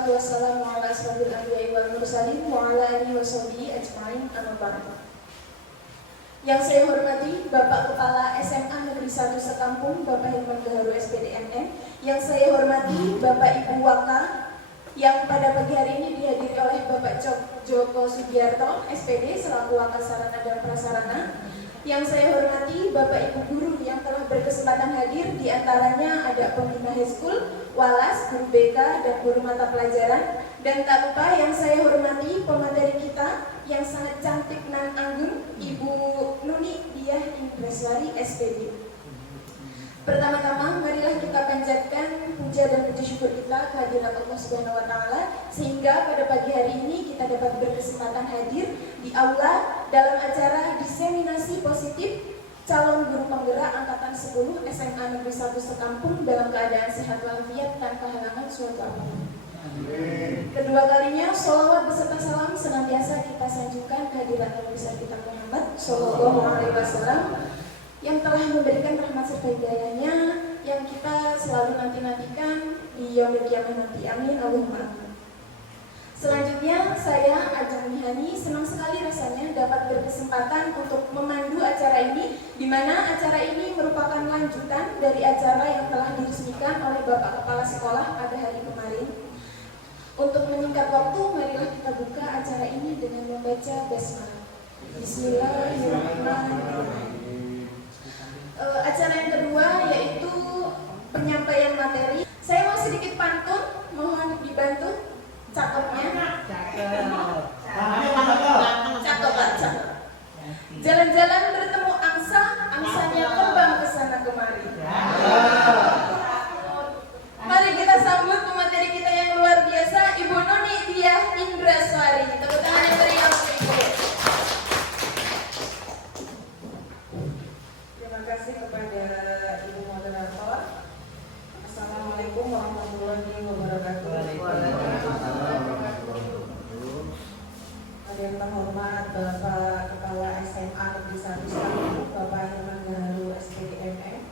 wassalatu wassalamu ala asrofil anbiya'i wal mursalin wa ala alihi wa sahbihi ajma'in amma ba'd. Yang saya hormati Bapak Kepala SMA Negeri 1 Sekampung, Bapak Hilman Gaharu SPDMM. Yang saya hormati Bapak Ibu Waka, yang pada pagi hari ini dihadiri oleh Bapak Joko Sugiarto SPD selaku Wakil Sarana dan Prasarana. Yang saya hormati Bapak Ibu guru yang telah berkesempatan hadir, di antaranya ada pembina Highschool, Walas, guru BK, dan guru mata pelajaran. Dan tak lupa yang saya hormati pemateri kita yang sangat cantik nan anggun, Ibu Nuni Diah Indreswari SPD. Pertama-tama marilah kita panjatkan puja dan puji syukur kita kehadirat Allah Subhanahu wa taala sehingga pada pagi hari ini kita dapat berkesempatan hadir di aula dalam acara diseminasi positif calon guru penggerak angkatan 10 SMA Negeri 1 Sekampung dalam keadaan sehat walafiat tanpa halangan suatu apapun. Kedua kalinya sholawat beserta salam senantiasa kita sanjungkan kehadirat Nabi besar kita Muhammad Sallallahu Alaihi Wasallam yang telah memberikan rahmat serta hidayahnya yang kita selalu nanti-nantikan di yaumil qiyamah nanti. Amin Allahumma amin. Selanjutnya saya Ajeng Mihani senang sekali rasanya dapat berkesempatan untuk memandu acara ini, di mana acara ini merupakan lanjutan dari acara yang telah diresmikan oleh Bapak Kepala Sekolah pada hari kemarin. Untuk menyingkat waktu, marilah kita buka acara ini dengan membaca basmalah. Bismillahirrahmanirrahim. Acara yang kedua yaitu penyampaian materi. Saya mau sedikit pantun, mohon dibantu catatnya. Catat. Jalan-jalan bertemu angsa, angsanya terbang ke sana kemari. Mari kita sambut pemateri kita yang luar biasa, Ibu Nuni Diah Indreswari. Tepuk tangan yang meriah untuk Ibu. Terima kasih kepada Ibu Moderator. Assalamualaikum warahmatullahi wabarakatuh. Yang terhormat Bapak Kepala SMA Negeri 1 Sekampung, Bapak Hilman Gaharu SPDMM,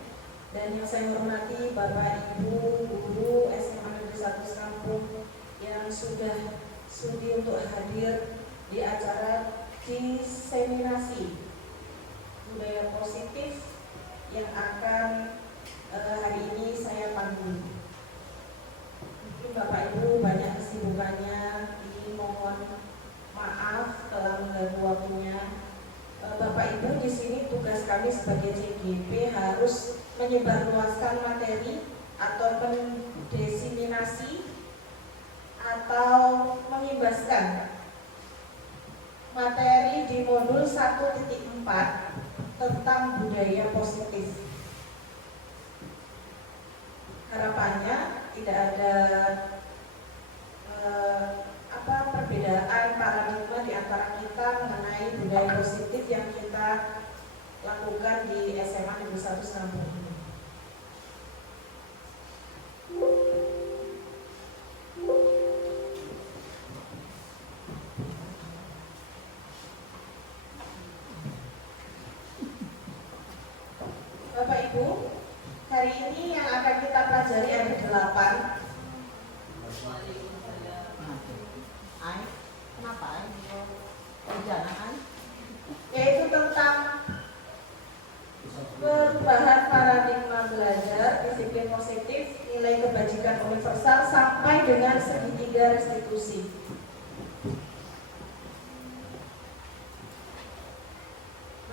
dan yang saya hormati Bapak Ibu guru SMA Negeri 1 Sekampung yang sudah sudi untuk hadir di acara diseminasi budaya positif yang akan hari ini saya pandu. Mungkin Bapak Ibu banyak kesibukannya, mohon maaf telah mengganggu waktunya. Bapak Ibu, di sini tugas kami sebagai CGP harus menyebarluaskan materi atau mendiseminasi atau mengimbaskan materi di modul 1.4 tentang budaya positif. Harapannya tidak ada perbedaan paradigma di antara kita mengenai budaya positif yang kita lakukan di SMA Negeri 1 Sekampung ini. Bapak Ibu, hari ini yang akan kita pelajari ada 8. Yaitu tentang perubahan paradigma belajar, disiplin positif, nilai kebajikan universal sampai dengan segitiga restitusi.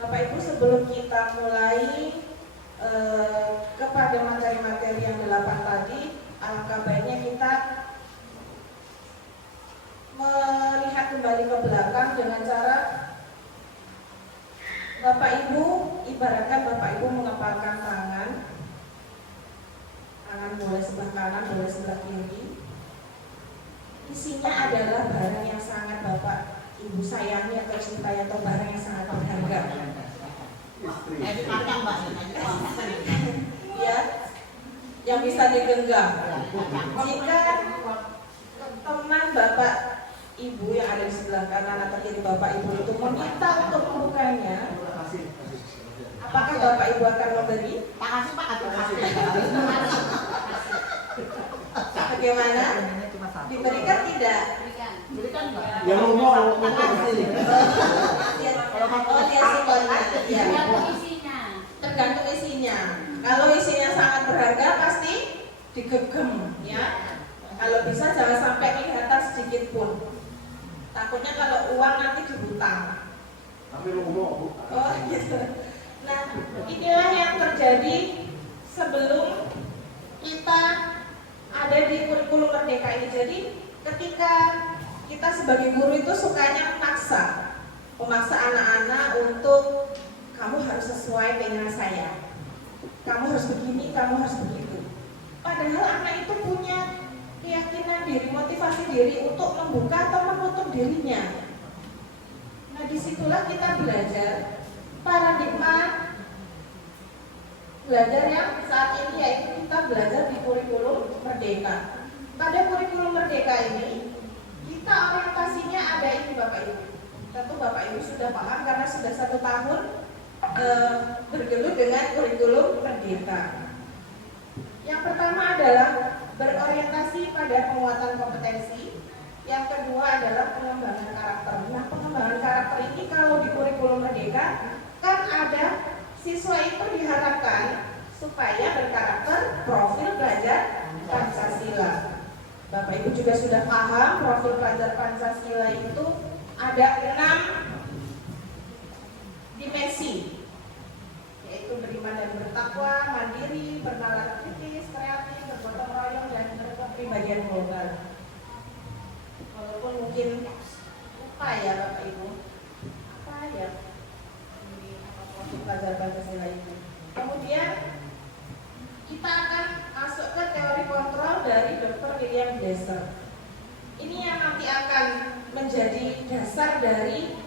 Bapak Ibu, sebelum kita mulai kepada materi-materi yang 8 tadi, alangkah baiknya kita melihat kembali ke belakang dengan cara Bapak Ibu, ibaratkan Bapak Ibu mengepalkan tangan boleh sebelah kanan, boleh sebelah kiri. Isinya adalah barang yang sangat Bapak Ibu sayangi atau cintai, atau barang yang sangat berharga. Ya, yang bisa digenggam. Jika teman Bapak Ibu yang ada di sebelah kanan atau kiri Bapak Ibu itu meminta untuk membukanya, apakah Bapak Ibu akan memberi? Bagaimana? Diberikan tidak? Yang ngomong sini. Oh, dia simbolnya. Ya. Tergantung isinya. Kalau isinya sangat berharga pasti digegem, ya. Kalau bisa jangan sampai kelihatan sedikit pun. Takutnya kalau uang nanti dihutang. Tapi lu ngomong. Oh gitu. Nah, inilah yang terjadi sebelum kita ada di kurikulum Merdeka ini. Jadi ketika kita sebagai guru itu sukanya memaksa anak-anak untuk kamu harus sesuai dengan saya, kamu harus begini, kamu harus begitu. Padahal anak itu punya keyakinan diri, motivasi diri untuk membuka atau menutup dirinya. Nah, disitulah kita belajar paradigma belajar yang saat ini, yaitu kita belajar di kurikulum Merdeka. Pada kurikulum Merdeka ini kita orientasinya ada ini Bapak Ibu. Tentu Bapak Ibu sudah paham karena sudah 1 tahun bergelut dengan kurikulum Merdeka. Yang pertama adalah berorientasi pada penguatan kompetensi. Yang kedua adalah pengembangan karakter. Nah, pengembangan karakter ini kalau di kurikulum Merdeka kan ada siswa itu diharapkan supaya berkarakter profil pelajar Pancasila. Bapak Ibu juga sudah paham profil pelajar Pancasila itu ada 6 dimensi, yaitu beriman dan bertakwa, mandiri, bernalar kritis, kreatif, bergotong royong, dan berkepribadian global. Walaupun mungkin lupa ya Bapak Ibu, apa ya profil pelajar Pancasila itu. Kemudian kita akan masuk ke teori kontrol dari Dr. William Glasser. Ini yang nanti akan menjadi dasar dari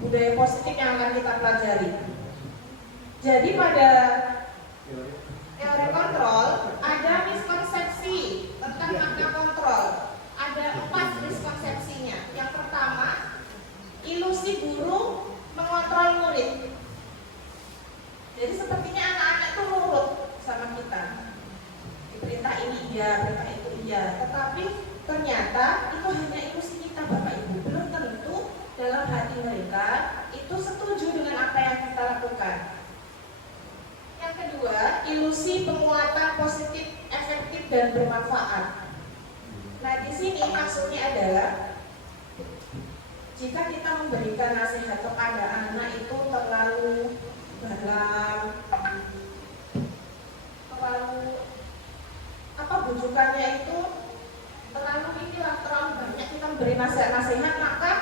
budaya positif yang akan kita pelajari. Jadi pada teori kontrol ada miskonsepsi tentang makna kontrol. Ada 4 miskonsepsinya. Yang pertama, ilusi guru mengontrol murid. Jadi sepertinya anak-anak itu nurut sama kita. Diperintah ini iya, perintah itu iya. Tetapi ternyata itu hanya ilusi kita Bapak Ibu. Belum tentu dalam hati mereka itu setuju dengan apa yang kita lakukan. Yang kedua, ilusi penguatan positif, efektif, dan bermanfaat. Nah, di sini maksudnya adalah jika kita memberikan nasihat kepada anak itu terlalu dalam, terlalu bujukannya itu terlalu inilah, terlalu banyak kita memberi nasihat, maka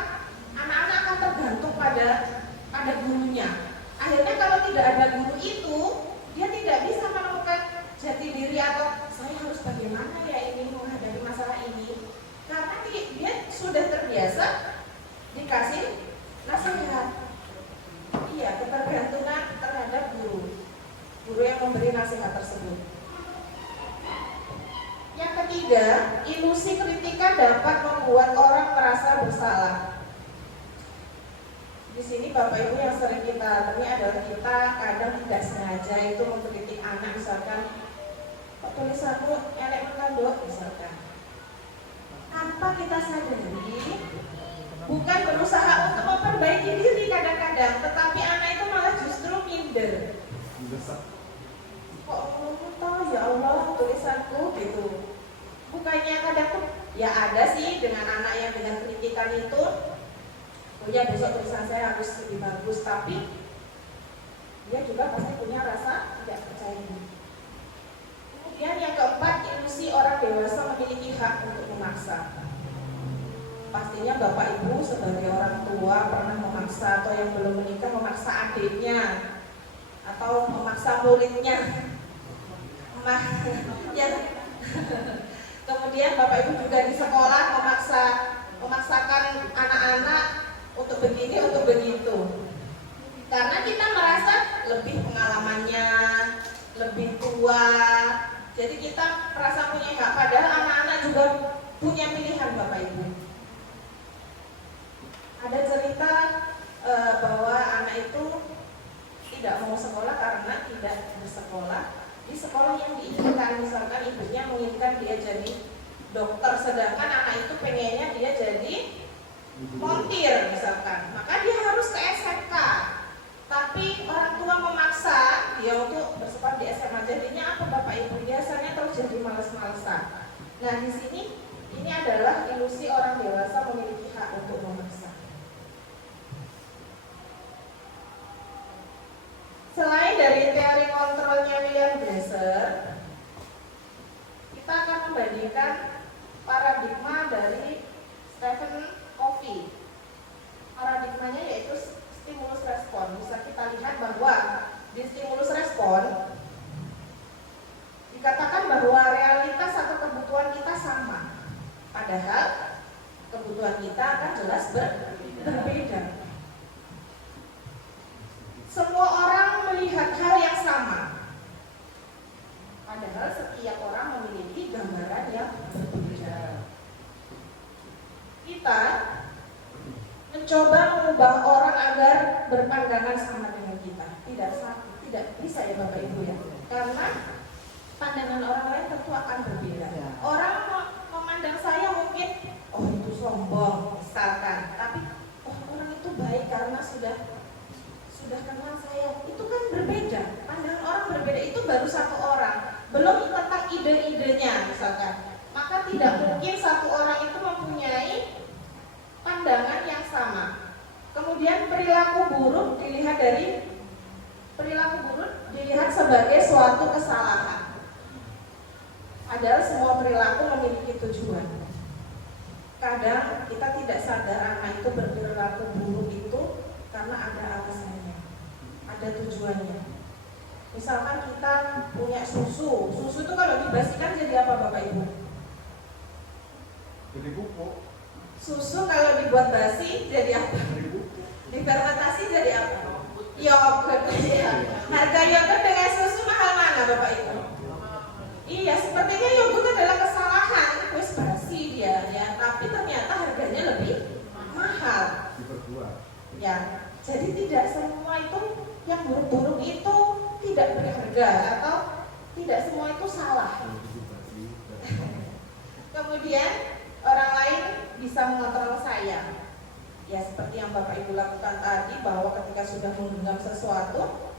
anak-anak akan tergantung pada gurunya. Akhirnya kalau tidak ada guru itu, dia tidak bisa menemukan jati diri atau saya harus bagaimana ya ini menghadapi masalah ini, karena dia sudah terbiasa dikasih nasihat. Iya, ketergantungan terhadap guru yang memberi nasihat tersebut. Yang ketiga, ilusi kritikan dapat membuat orang merasa bersalah. Di sini Bapak Ibu yang sering kita temui adalah kita kadang tidak sengaja itu mengkritik anak, misalkan kok tulisanmu elek mengandung misalkan. Tanpa kita sadari, bukan berusaha untuk memperbaiki diri kadang-kadang, tetapi anak itu malah justru minder. Kok tahu ya Allah tulisanku gitu. Bukannya kadang tuh ya ada sih dengan anak yang dengan kritikan itu, oh ya besok tulisan saya harus lebih bagus, tapi dia juga pasti punya rasa tidak percaya diri. Kemudian yang keempat, ilusi orang dewasa memiliki hak untuk memaksa. Pastinya Bapak Ibu sebagai orang tua pernah memaksa, atau yang belum menikah memaksa adiknya atau memaksa muridnya. Ya. Kemudian Bapak Ibu juga di sekolah memaksakan anak-anak untuk begini, untuk begitu. Karena kita merasa lebih pengalamannya, lebih tua. Jadi kita merasa punya hak, padahal anak-anak juga punya pilihan Bapak Ibu. Ada cerita bahwa anak itu tidak mau sekolah karena tidak bersekolah di sekolah yang diinginkan. Misalkan ibunya menginginkan dia jadi dokter, sedangkan anak itu pengennya dia jadi montir misalkan, maka dia harus ke SMK. Tapi orang tua memaksa dia untuk bersekolah di SMA. Jadinya apa Bapak Ibu? Biasanya terjadi malas-malasan. Nah di sini ini adalah ilusi orang dewasa memiliki hak untuk memaksa. Selain dari teori kontrolnya William Glasser, kita akan membandingkan paradigma dari Stephen Covey. Paradigmanya yaitu stimulus respon. Bisa kita lihat bahwa di stimulus respon dikatakan bahwa realitas atau kebutuhan kita sama, padahal kebutuhan kita akan jelas berbeda. Semua orang melihat hal yang sama, padahal setiap orang memiliki gambaran yang berbeda. Kita mencoba mengubah orang agar berpandangan sama dengan kita. Tidak bisa ya Bapak Ibu ya. Karena pandangan orang lain tentu akan berbeda. Orang memandang saya mungkin, oh itu sombong misalkan, tapi oh orang itu baik karena sudah kenal saya. Itu kan berbeda. Pandangan orang berbeda, itu baru satu orang. Belum tentang ide-idenya misalkan. Maka tidak mungkin satu orang itu mempunyai pandangan yang sama. Kemudian perilaku buruk dilihat sebagai suatu kesalahan. Padahal semua perilaku memiliki tujuan. Kadang kita tidak sadar anak itu berperilaku buruk itu karena ada alasannya, ada tujuannya. Misalkan kita punya susu itu kalau dibasikan jadi apa Bapak Ibu? Jadi pupuk. Susu kalau dibuat basi jadi apa? Difermentasi jadi apa? Yogurt. Harga yogurt dengan susu mahal mana Bapak Ibu? Iya, sepertinya yogurt adalah kesalahan. Wes basi dia ya, tapi ternyata harganya lebih mahal. Ya, jadi tidak semua itu yang buruk-buruk itu tidak berharga atau tidak semua itu salah. Kemudian orang lain bisa mengontrol saya. Ya seperti yang Bapak Ibu lakukan tadi, bahwa ketika sudah menggenggam sesuatu,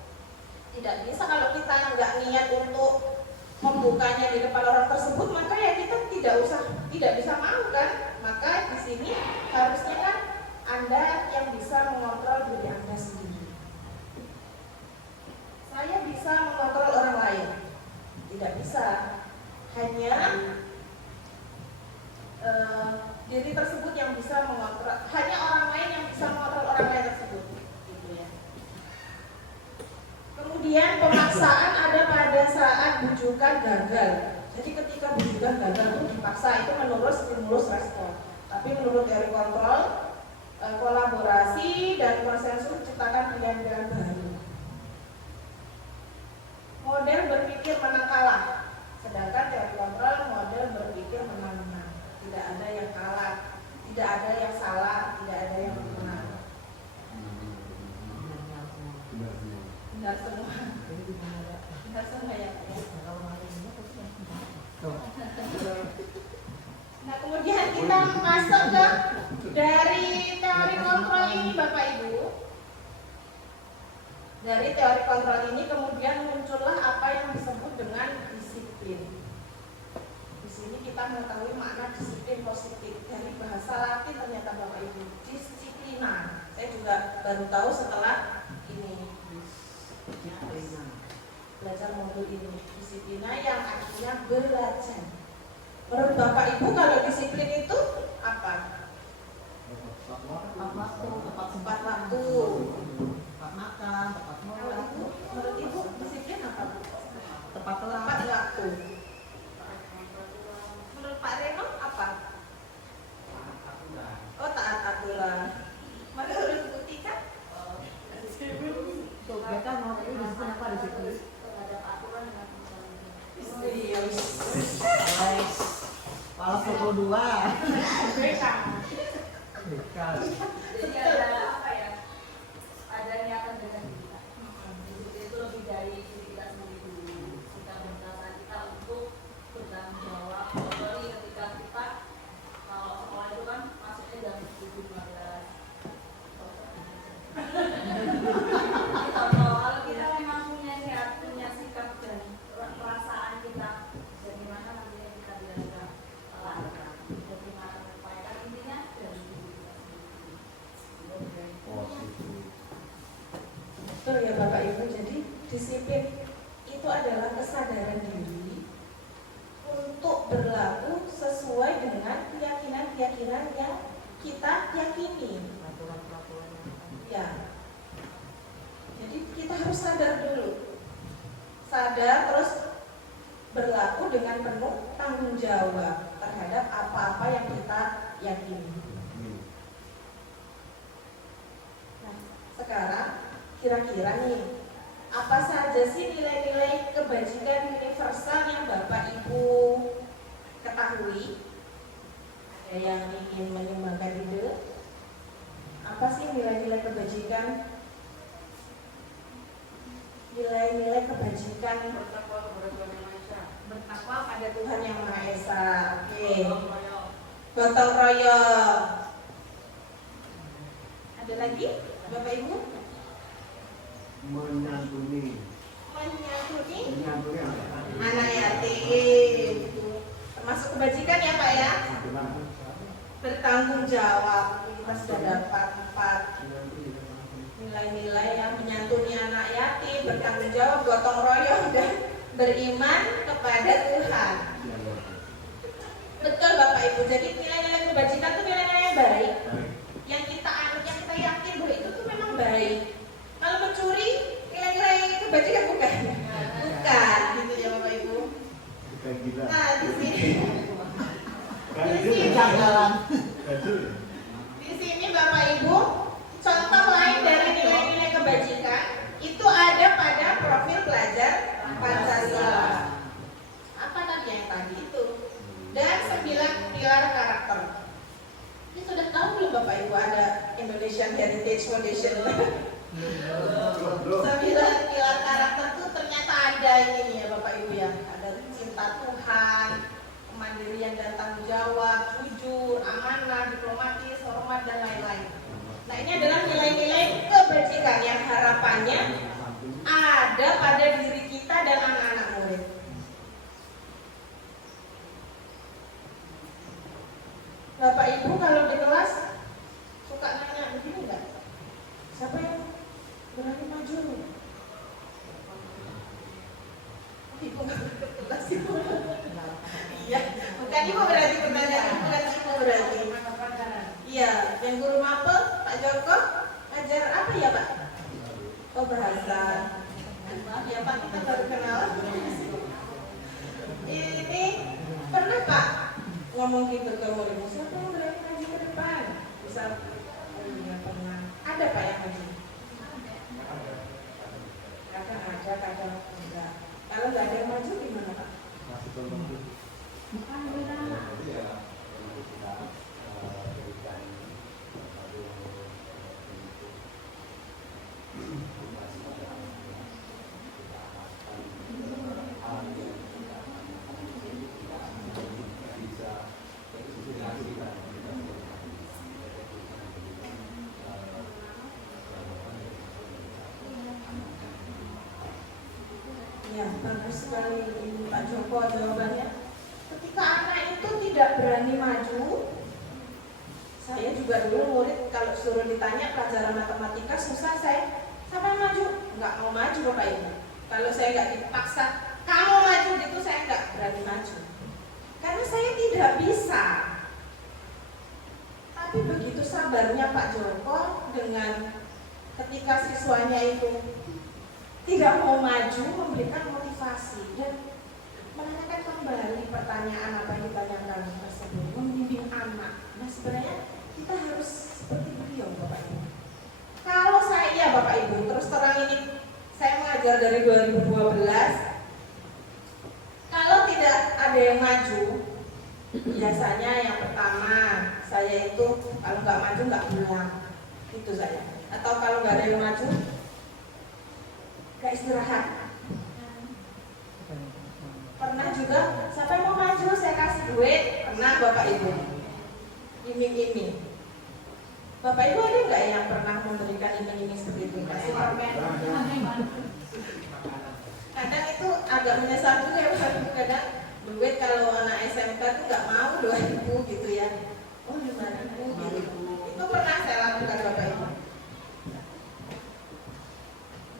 tidak bisa kalau kita nggak niat untuk membukanya di depan orang tersebut, maka ya kita tidak bisa mau kan. Maka di sini harusnya kan Anda yang bisa mengontrol diri Anda sendiri. Saya bisa mengontrol orang lain, tidak bisa. Hanya diri tersebut yang bisa mengontrol, hanya orang lain yang bisa mengontrol orang lain tersebut, gitu ya. Kemudian pemaksaan ada pada saat bujukan gagal. Jadi ketika bujukan gagal itu dipaksa, itu menurut stimulus respon. Tapi menurut teori kontrol, kolaborasi dan konsensus menciptakan pilihan-pilihan baru. Model berpikir menang kalah, sedangkan teori kontrol model berpikir menang-menang. Tidak ada yang kalah, tidak ada yang salah, tidak ada yang benar. Benar semua. Benar semua ya. Nah kemudian kita masuk ke dari teori kontrol ini Bapak Ibu. Dari teori kontrol ini kemudian muncullah apa yang disebut dengan disiplin. Di sini kita mengetahui makna disiplin positif dari bahasa Latin ternyata Bapak Ibu, disiplina. Saya juga baru tahu setelah ini belajar modul ini, disiplina yang artinya belajar. Menurut Bapak Ibu kalau disiplin itu apa? Tepat waktu, tepat makan, tepat menurut Ibu disiplin apa? tepat Tepat waktu. Menurut Pak Reno apa? Oh taat aturan. Menurut Bu Tika? Tuh, kita mau itu di situ apa di situ? Kepala 22. Jadi ada apa ya? Ada niatan dengan kita. Itu lebih dari diri kita sendiri dulu. Kita berusaha kita untuk bertanggung jawab. Kecuali ketika kita Betul ya Bapak Ibu, jadi disiplin itu adalah kesadaran diri untuk berlaku sesuai dengan keyakinan-keyakinan yang kita yakini. Ya. Jadi kita harus sadar dulu. Sadar terus berlaku dengan penuh tanggung jawab terhadap apa-apa yang kita yakini. Nah, sekarang kira-kira nih, apa saja sih nilai-nilai kebajikan universal yang Bapak Ibu ketahui? Ada yang ingin menyumbangkan ide? Apa sih nilai-nilai kebajikan? Nilai-nilai kebajikan bertakwa pada Tuhan Yang Maha Esa. Oke. Gotong royong. Ada lagi, Bapak Ibu? Menyantuni anak yatim. Termasuk kebajikan ya Pak ya? Bertanggung jawab. Kita sudah dapat 4 nilai-nilai yang menyantuni anak yatim, bertanggung jawab, gotong royong, dan beriman kepada Tuhan. Betul Bapak Ibu. Jadi nilai-nilai kebajikan itu nilai-nilai yang baik, yang kita anut, yang kita yakin bahwa itu tuh memang baik. Kalau mencuri, nilai-nilai kebajikan bukan? Bukan, gitu ya Bapak Ibu. Nah di sini, di sini Bapak Ibu, contoh lain dari nilai-nilai kebajikan itu ada pada profil pelajar Pancasila. Apa tadi yang tadi itu? Dan 9 pilar karakter. Ini sudah tahu belum Bapak Ibu ada Indonesian Heritage Foundation? 9 pilar karakter itu ternyata ada ini ya Bapak Ibu ya. Ada cinta Tuhan, kemandirian dan tanggung jawab, jujur, amanah, diplomatis, hormat dan lain-lain. Nah ini adalah nilai-nilai kebajikan yang harapannya ada pada diri kita dan anak-anak murid. Bapak Ibu kalau di kelas suka nanya begini nggak? Siapa yang berani maju? Ibu nggak berkelas Ibu. Iya, bukan Ibu berarti pertanyaan, bukan Ibu berarti. Iya, yang guru mapel Pak Joko ngajar apa ya Pak? Oh bahasa. Ya Pak, kita baru kenal. Ini pernah Pak ngomong gitu ke murid, siapa yang berani maju ke depan? Misal, ya pernah. Ada Pak yang maju? Kadang ada, kadang enggak. Kalau nggak ada yang maju gimana Pak? Ya, bagus sekali Pak Joko jawabannya. Ketika anak itu tidak berani maju, saya juga dulu murid kalau suruh ditanya pelajaran matematika susah saya. Siapa yang maju? Nggak mau maju Bapak Ibu. Kalau saya nggak dipaksa, kamu maju gitu saya nggak berani maju. Karena saya tidak bisa. Tapi begitu sabarnya Pak Joko dengan ketika siswanya itu tidak mau maju, memberikan motivasi dan menanyakan kembali pertanyaan apa yang ditanyakan tersebut, membimbing anak. Nah sebenarnya kita harus seperti beliau Bapak Ibu. Kalau saya Bapak Ibu, terus terang ini saya mengajar dari 2012. Kalau tidak ada yang maju, biasanya yang pertama saya itu kalau nggak maju nggak pulang, itu saya. Atau kalau nggak ada yang maju, nggak istirahat. Pernah juga, siapa yang mau maju saya kasih duit. Pernah Bapak Ibu, iming-iming. Bapak Ibu ada nggak yang pernah memberikan iming-iming seperti itu? Kasih permen. Kadang itu agak menyesal juga ya Bapak Ibu. Kadang duit kalau anak SMK tuh nggak mau 2.000 gitu ya. Oh 5.000 gitu. Itu pernah saya lakukan Bapak Ibu.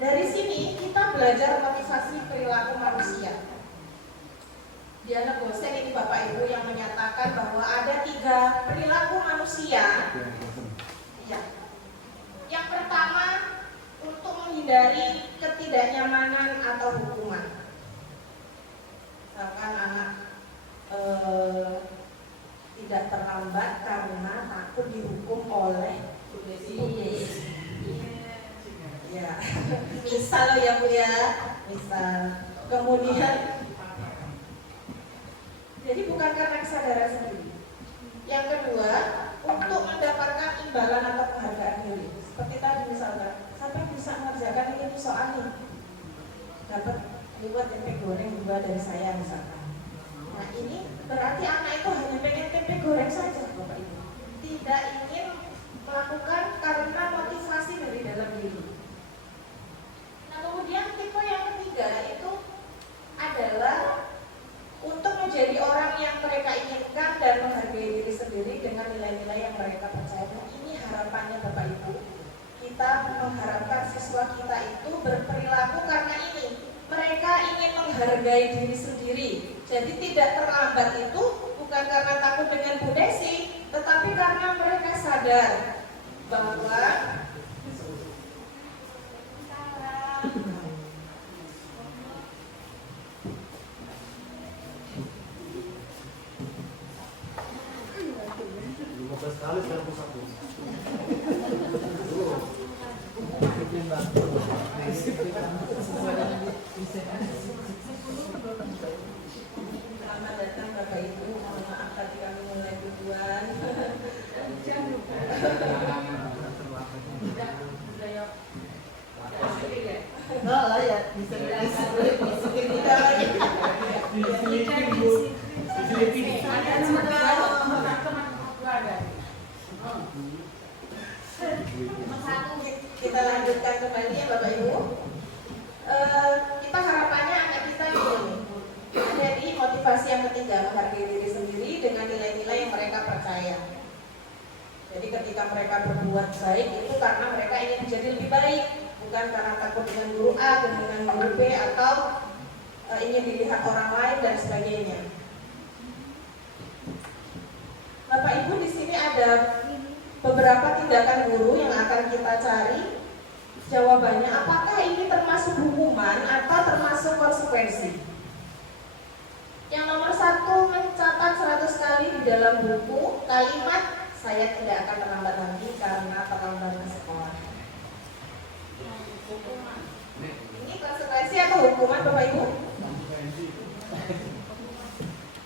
Dan belajar motivasi perilaku manusia. Diana Gosen ini Bapak Ibu yang menyatakan bahwa ada 3 perilaku manusia. Ya. Yang pertama, untuk menghindari ketidaknyamanan atau hukuman. Misalkan anak tidak terlambat karena takut dihukum oleh Bu Desi. Ya, misal ya Bu ya, misal. Kemudian, jadi bukan karena kesadaran sendiri. Yang kedua, untuk mendapatkan imbalan atau penghargaan diri. Seperti tadi misalkan, sampai bisa mengerjakan ini soal ini, dapat buat tempe goreng 2 dari saya misalkan. Nah ini berarti anak itu hanya pengen tempe goreng saja Bapak Ibu, tidak ingin melakukan karena motivasi dari dalam diri. Nah kemudian tipe yang ketiga itu adalah untuk menjadi orang yang mereka inginkan dan menghargai diri sendiri dengan nilai-nilai yang mereka percaya. Nah, ini harapannya Bapak Ibu. Kita mengharapkan siswa kita itu berperilaku karena ini. Mereka ingin menghargai diri sendiri. Jadi tidak terlambat itu bukan karena takut dengan Bu Desi, tetapi karena mereka sadar bahwa sekali sekarang pusat. selamat datang Bapak Ibu. Mohon maaf tadi kami mulai duluan. Enggak lah ya, bisa Tidak lagi. Kita lanjutkan kembali ya Bapak Ibu. Kita harapannya anak kita ini ada di motivasi yang ketiga, menghargai diri sendiri dengan nilai-nilai yang mereka percaya. Jadi ketika mereka berbuat baik itu karena mereka ingin menjadi lebih baik, bukan karena takut dengan guru A dan dengan guru B atau ingin dilihat orang lain dan sebagainya. Bapak Ibu, di sini ada beberapa tindakan guru yang akan kita cari jawabannya, apakah ini termasuk hukuman atau termasuk konsekuensi. Yang nomor 1, mencatat 100 kali di dalam buku kalimat saya tidak akan terlambat lagi karena terlambat ke sekolah. Ini konsekuensi atau hukuman Bapak Ibu?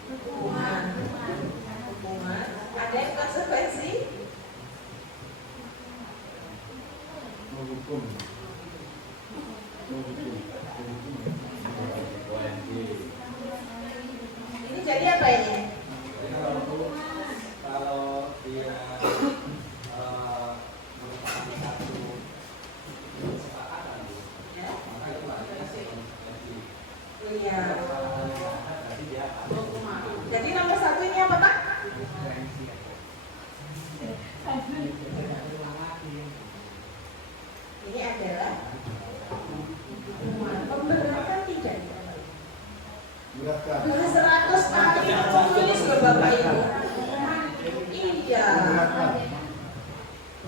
Hukuman. Ada yang konsekuensi? Menghukum. Ini jadi apa ini? Kalau dia merupakan satu kesepakatan, Ya. maka itu ada konsekuensi. Iya. Berarti dia akan Jadi nomor 1 ini apa Pak? Ini adalah hukuman. Memberatkan tidak? Beratkan. 100 kali menulis loh Bapak Ibu. Iya. Beratkan.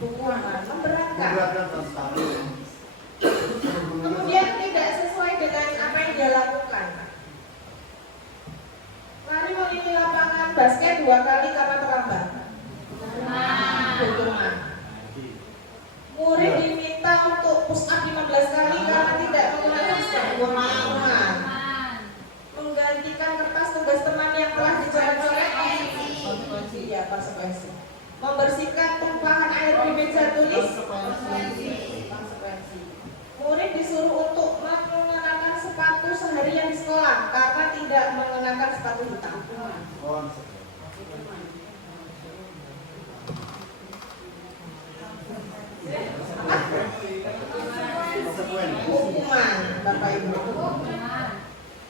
Hukuman memberatkan. Beratkan tapi Kemudian tidak sesuai dengan apa yang dia lakukan. Lari melintasi lapangan basket 2 kali karena terlambat. Hukuman. Murid diminta untuk push up 15 kali karena tidak menggunakan hukuman. Menggantikan kertas tugas teman yang telah dicoret-coret. Konsekuensi, ya konsekuensi. Membersihkan tumpahan air di meja tulis. Konsekuensi. Murid disuruh untuk mengenakan sepatu seharian di sekolah karena tidak mengenakan sepatu hitam. Hukuman, Bapak Ibu.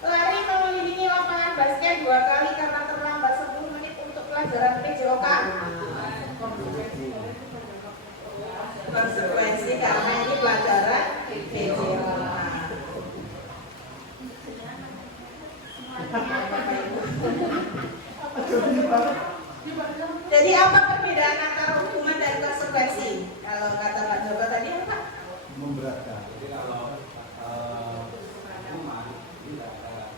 Lari mengelilingi lapangan basket 2 kali karena terlambat 10 menit untuk pelajaran PJOK. Konsekuensi karena ini pelajaran PJOK. Jadi kalau hukuman ini tidak ada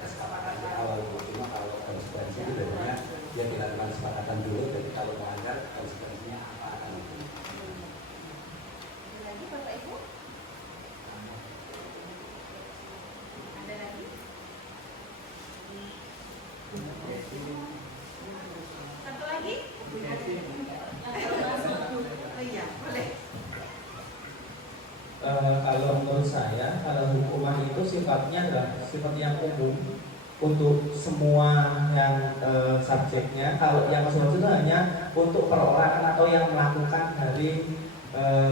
kesepakatan di awal itu. Cuma kalau konsekuensi itu biasanya dia dilakukan kesepakatan dulu. Jadi kalau melanggar konsekuensinya apa akan itu. Ada lagi Bapak Ibu? Ada lagi? Satu lagi? Oh iya, boleh. Kalau menurut saya, kalau hukuman itu sifatnya adalah sifat yang umum untuk semua yang subjeknya. Kalau yang masuk itu hanya untuk perorangan atau yang melakukan dari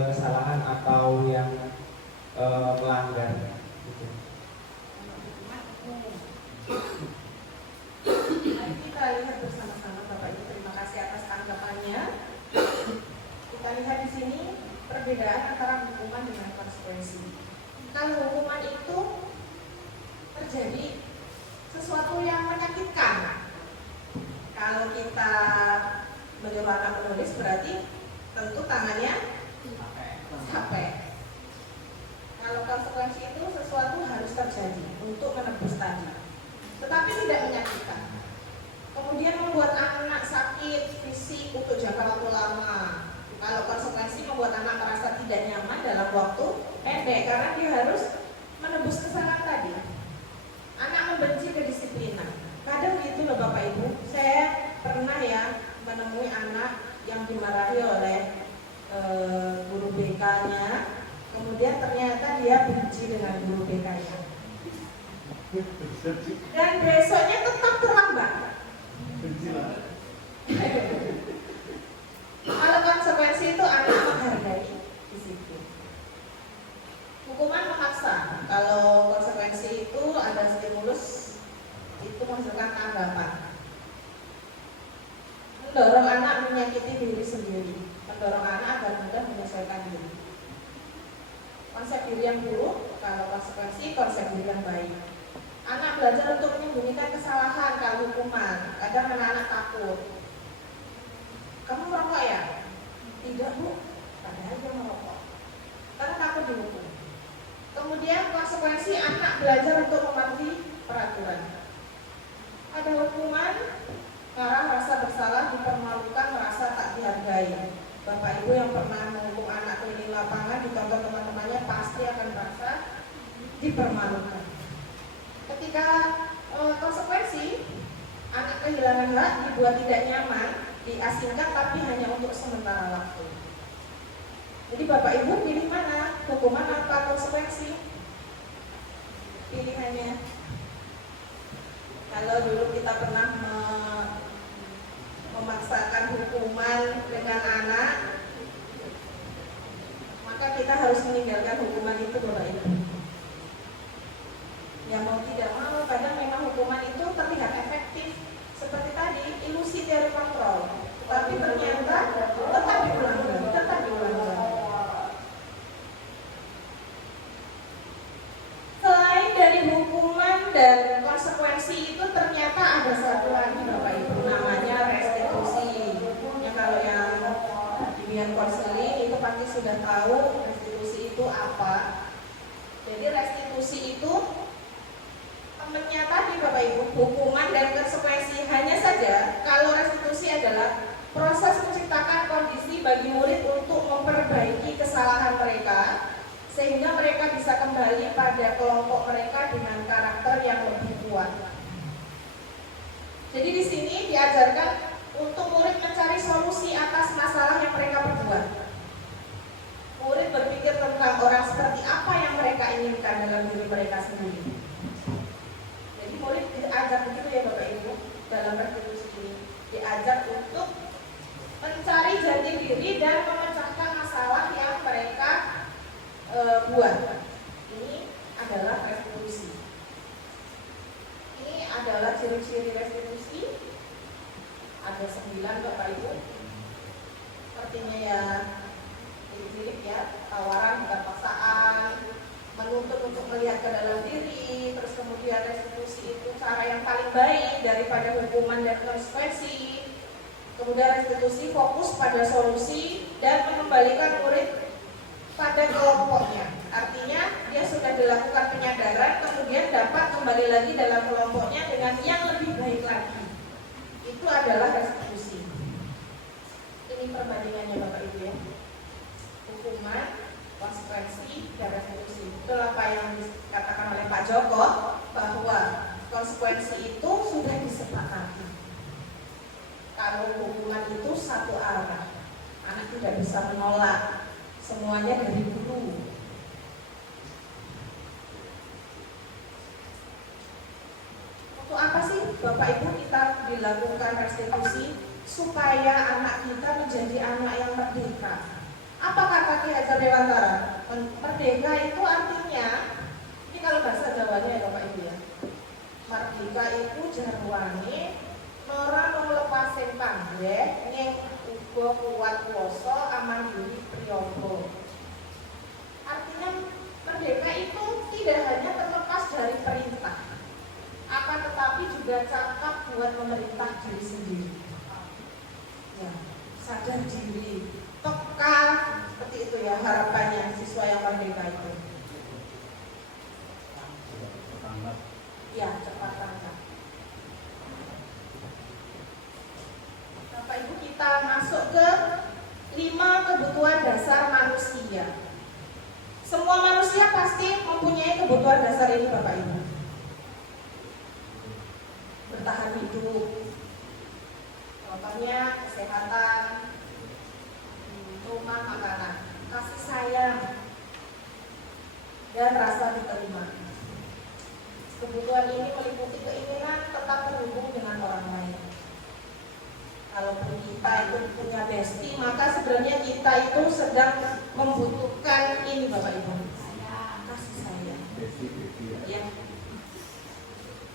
kesalahan atau yang melanggar. Gitu. Mari kita lihat bersama-sama Bapak Ibu. Terima kasih atas tanggapannya. Kita lihat di sini perbedaan antara hukuman dengan konsekuensi. Kalau hukuman itu terjadi sesuatu yang menyakitkan. Kalau kita menyuruh anak menulis berarti tentu tangannya sampai. Kalau konsekuensi itu sesuatu harus terjadi untuk menebus tadi, tetapi tidak menyakitkan. Kemudian membuat anak sakit fisik untuk jangka waktu lama. Kalau konsekuensi membuat anak merasa tidak nyaman dalam waktu pendek karena dia harus menebus kesalahan tadi. Anak membenci kedisiplinan. Kadang gitu loh Bapak Ibu. Saya pernah ya menemui anak yang dimarahi oleh guru BK-nya. Kemudian ternyata dia benci dengan guru BK-nya. Dan besoknya tetap terlambat. Kalau konsekuensi itu anak menghargai disiplin. Hukuman memaksa. Kalau konsekuensi itu ada stimulus, itu menghasilkan tanggapan. Mendorong anak menyakiti diri sendiri, mendorong anak agar mudah menyelesaikan diri. Konsep diri yang buruk, kalau konsekuensi konsep diri yang baik. Anak belajar untuk menyembunyikan kesalahan kalau hukuman. Kadang anak-anak takut. Kamu merokok ya? Tidak Bu, padahal dia merokok. Karena takut dihukum. Kemudian konsekuensi anak belajar untuk mematuhi peraturan. Ada hukuman, marah, rasa bersalah, dipermalukan, merasa tak dihargai. Bapak Ibu yang pernah menghukum anak keliling lapangan ditonton teman-temannya pasti akan merasa dipermalukan. Ketika konsekuensi anak kehilangan hak, dibuat tidak nyaman, diasingkan tapi hanya untuk sementara waktu. Jadi Bapak Ibu pilih mana? Hukuman apa konsekuensi? Pilihannya. Kalau dulu kita pernah memaksakan hukuman dengan anak, maka kita harus meninggalkan hukuman itu Bapak Ibu. Ya mau tidak mau, kadang memang hukuman itu terlihat efektif. Seperti tadi, ilusi teori kontrol. Tapi ternyata tetap diulang-ulang. Selain dari hukuman dan konsekuensi itu ternyata ada satu lagi Bapak Ibu, namanya restitusi. Ya kalau yang bimbingan konseling itu pasti sudah tahu restitusi itu apa. Jadi restitusi itu temennya tadi Bapak Ibu, hukuman dan konsekuensi. Hanya saja kalau restitusi adalah proses menciptakan kondisi bagi murid untuk memperbaiki kesalahan mereka sehingga mereka bisa kembali pada kelompok mereka dengan karakter yang lebih kuat. Jadi di sini diajarkan untuk murid mencari solusi atas masalah yang mereka perbuat. Murid berpikir tentang orang seperti apa yang mereka inginkan dalam diri mereka sendiri. Jadi murid diajar begitu ya Bapak Ibu, dalam restitusi ini diajar untuk mencari jati diri dan memecahkan masalah yang mereka buat. Ini adalah restitusi. Ini adalah ciri-ciri restitusi. Ada 9 Bapak Ibu. Sepertinya ya ciri-ciri ya, tawaran bukan paksaan, menuntut untuk melihat ke dalam diri, terus kemudian restitusi itu cara yang paling baik daripada hukuman dan konsekuensi. Kemudian restitusi fokus pada solusi dan mengembalikan murid pada kelompoknya. Artinya apa yang dikatakan oleh Pak Joko bahwa konsekuensi itu sudah disepakati. Kalau hukuman itu satu arah, anak tidak bisa menolak, semuanya dari dulu. Untuk apa sih Bapak Ibu kita dilakukan restitusi? Supaya anak kita menjadi anak yang merdeka. Apa kata Ki Hajar Dewantara? Merdeka itu artinya, ini kalau bahasa Jawanya ya Bapak Ibu ya, merdeka itu jarwane ora nglepas sing panggih ning uga kuat kuwasa amanduri priyoga. Artinya merdeka itu tidak hanya terlepas dari perintah, akan tetapi juga cakap buat memerintah diri sendiri. Ya, sadar diri, peka, seperti itu ya harapannya siswa yang merdeka itu. Ya, cepat tanggap. Bapak Ibu, kita masuk ke 5 kebutuhan dasar manusia. Semua manusia pasti mempunyai kebutuhan dasar ini Bapak Ibu. Bertahan hidup, contohnya kesehatan, rumah, makanan, kasih sayang, dan rasa diterima. Kebutuhan ini meliputi keinginan tetap terhubung dengan orang lain. Kalaupun kita itu punya bestie, maka sebenarnya kita itu sedang membutuhkan ini Bapak Ibu, kasih sayang. Ya.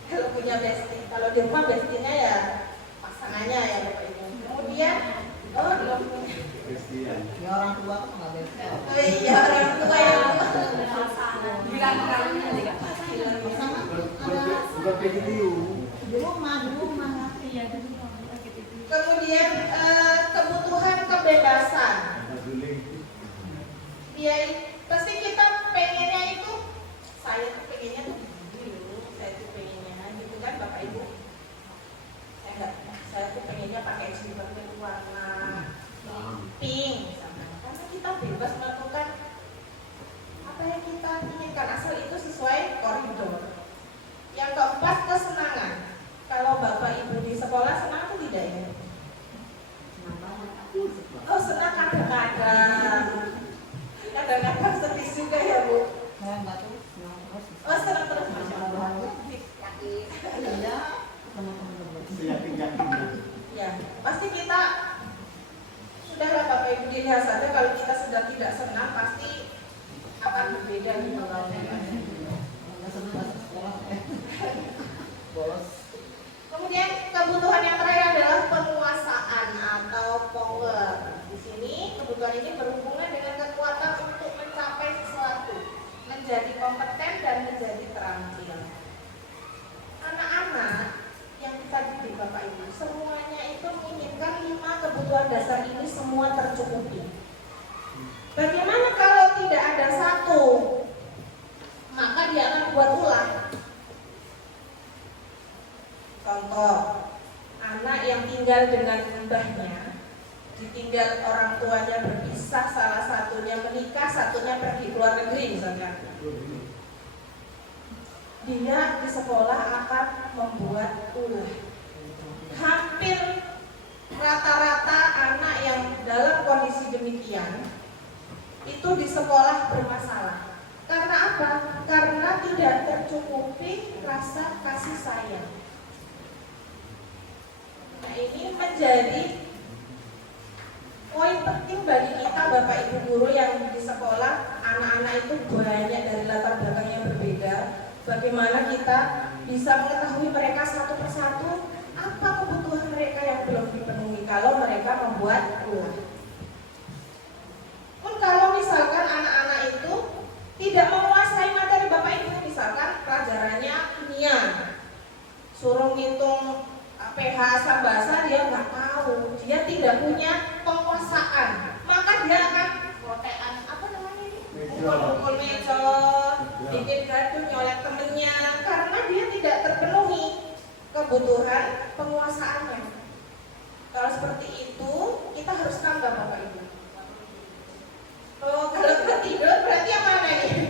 Kalau punya bestie, kalau di rumah bestinya ya pasangannya ya Bapak Ibu. Kemudian, belum punya. Ya orang tua kan nggak beda. Oh iya, orang tua ya. Bilang orangnya juga. Sama Bukan kayak gitu. di rumah. Iya, itu juga gitu. Kemudian kebutuhan kebebasan. Ya, pasti kita pengennya itu, saya tuh pengennya tuh dulu, saya tuh pengennya gitu kan Bapak Ibu. Saya tuh pengennya pakai jilbab berwarna pink, misalnya. Karena kita bebas melakukan apa yang kita inginkan asal itu sesuai koridor. Yang keempat, kesenangan. Kalau Bapak Ibu di sekolah senang atau tidak ya? Oh, senang kadang-kadang. Kadang-kadang sedih juga ya Bu. Saya nggak tahu senang terus. Oh, senang terus Masya Allah. Iya, teman-teman. Yakin-yakin. Ya, pasti kita sudahlah Bapak Ibu dilihat saja kalau kita sedang tidak senang pasti akan berbeda gitu. Nggak senang masuk sekolah. Bolos. Kemudian kebutuhan yang terakhir adalah penguasaan atau power. Di sini kebutuhan ini berhubungan dengan kekuatan untuk mencapai sesuatu, menjadi kompeten dan menjadi terampil. Anak-anak yang kita didik Bapak Ibu, semuanya itu menginginkan 5 kebutuhan dasar ini semua tercukupi. Bagaimana kalau tidak ada satu? Maka dia akan buat ulah. Contoh, anak yang tinggal dengan mbahnya, ditinggal orang tuanya berpisah, salah satunya menikah, satunya pergi ke luar negeri misalnya. Dia di sekolah akan membuat ulah. Hampir rata-rata anak yang dalam kondisi demikian itu di sekolah bermasalah. Karena apa? Karena tidak tercukupi rasa kasih sayang. Nah, ini menjadi poin penting bagi kita Bapak Ibu guru yang di sekolah, anak-anak itu banyak dari latar belakang yang berbeda. Bagaimana kita bisa mengetahui mereka satu persatu apa kebutuhan mereka yang belum dipenuhi kalau mereka membuat ulah. Pun kalau misalkan anak-anak itu tidak menguasai materi Bapak Ibu, misalkan pelajarannya kimia, suruh ngitung pH asam basa dia nggak tahu, dia tidak punya penguasaan, maka dia akan protean apa namanya ini, mukul meja, bikin gaduh, nyolek temennya, karena dia tidak terpenuhi kebutuhan penguasaannya. Kalau seperti itu kita harus tanggap Bapak Ibu. Oh, kalau ketidur berarti yang mana ini?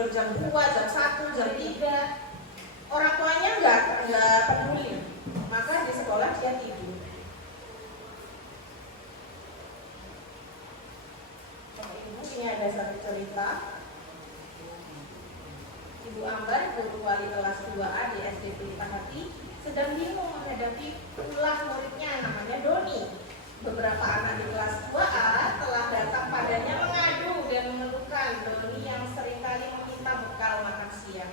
tidur jam 2, jam 1, jam 3. Orang tuanya nggak peduli, maka di sekolah dia tidur. Ibu ini ada satu cerita. Ibu Ambar, guru wali kelas 2A di SD Pelita Hati, sedang bingung menghadapi ulah muridnya namanya Doni. Beberapa anak di kelas 2A telah datang padanya mengadu dan mengeluhkan Doni yang seringkali meminta bekal makan siang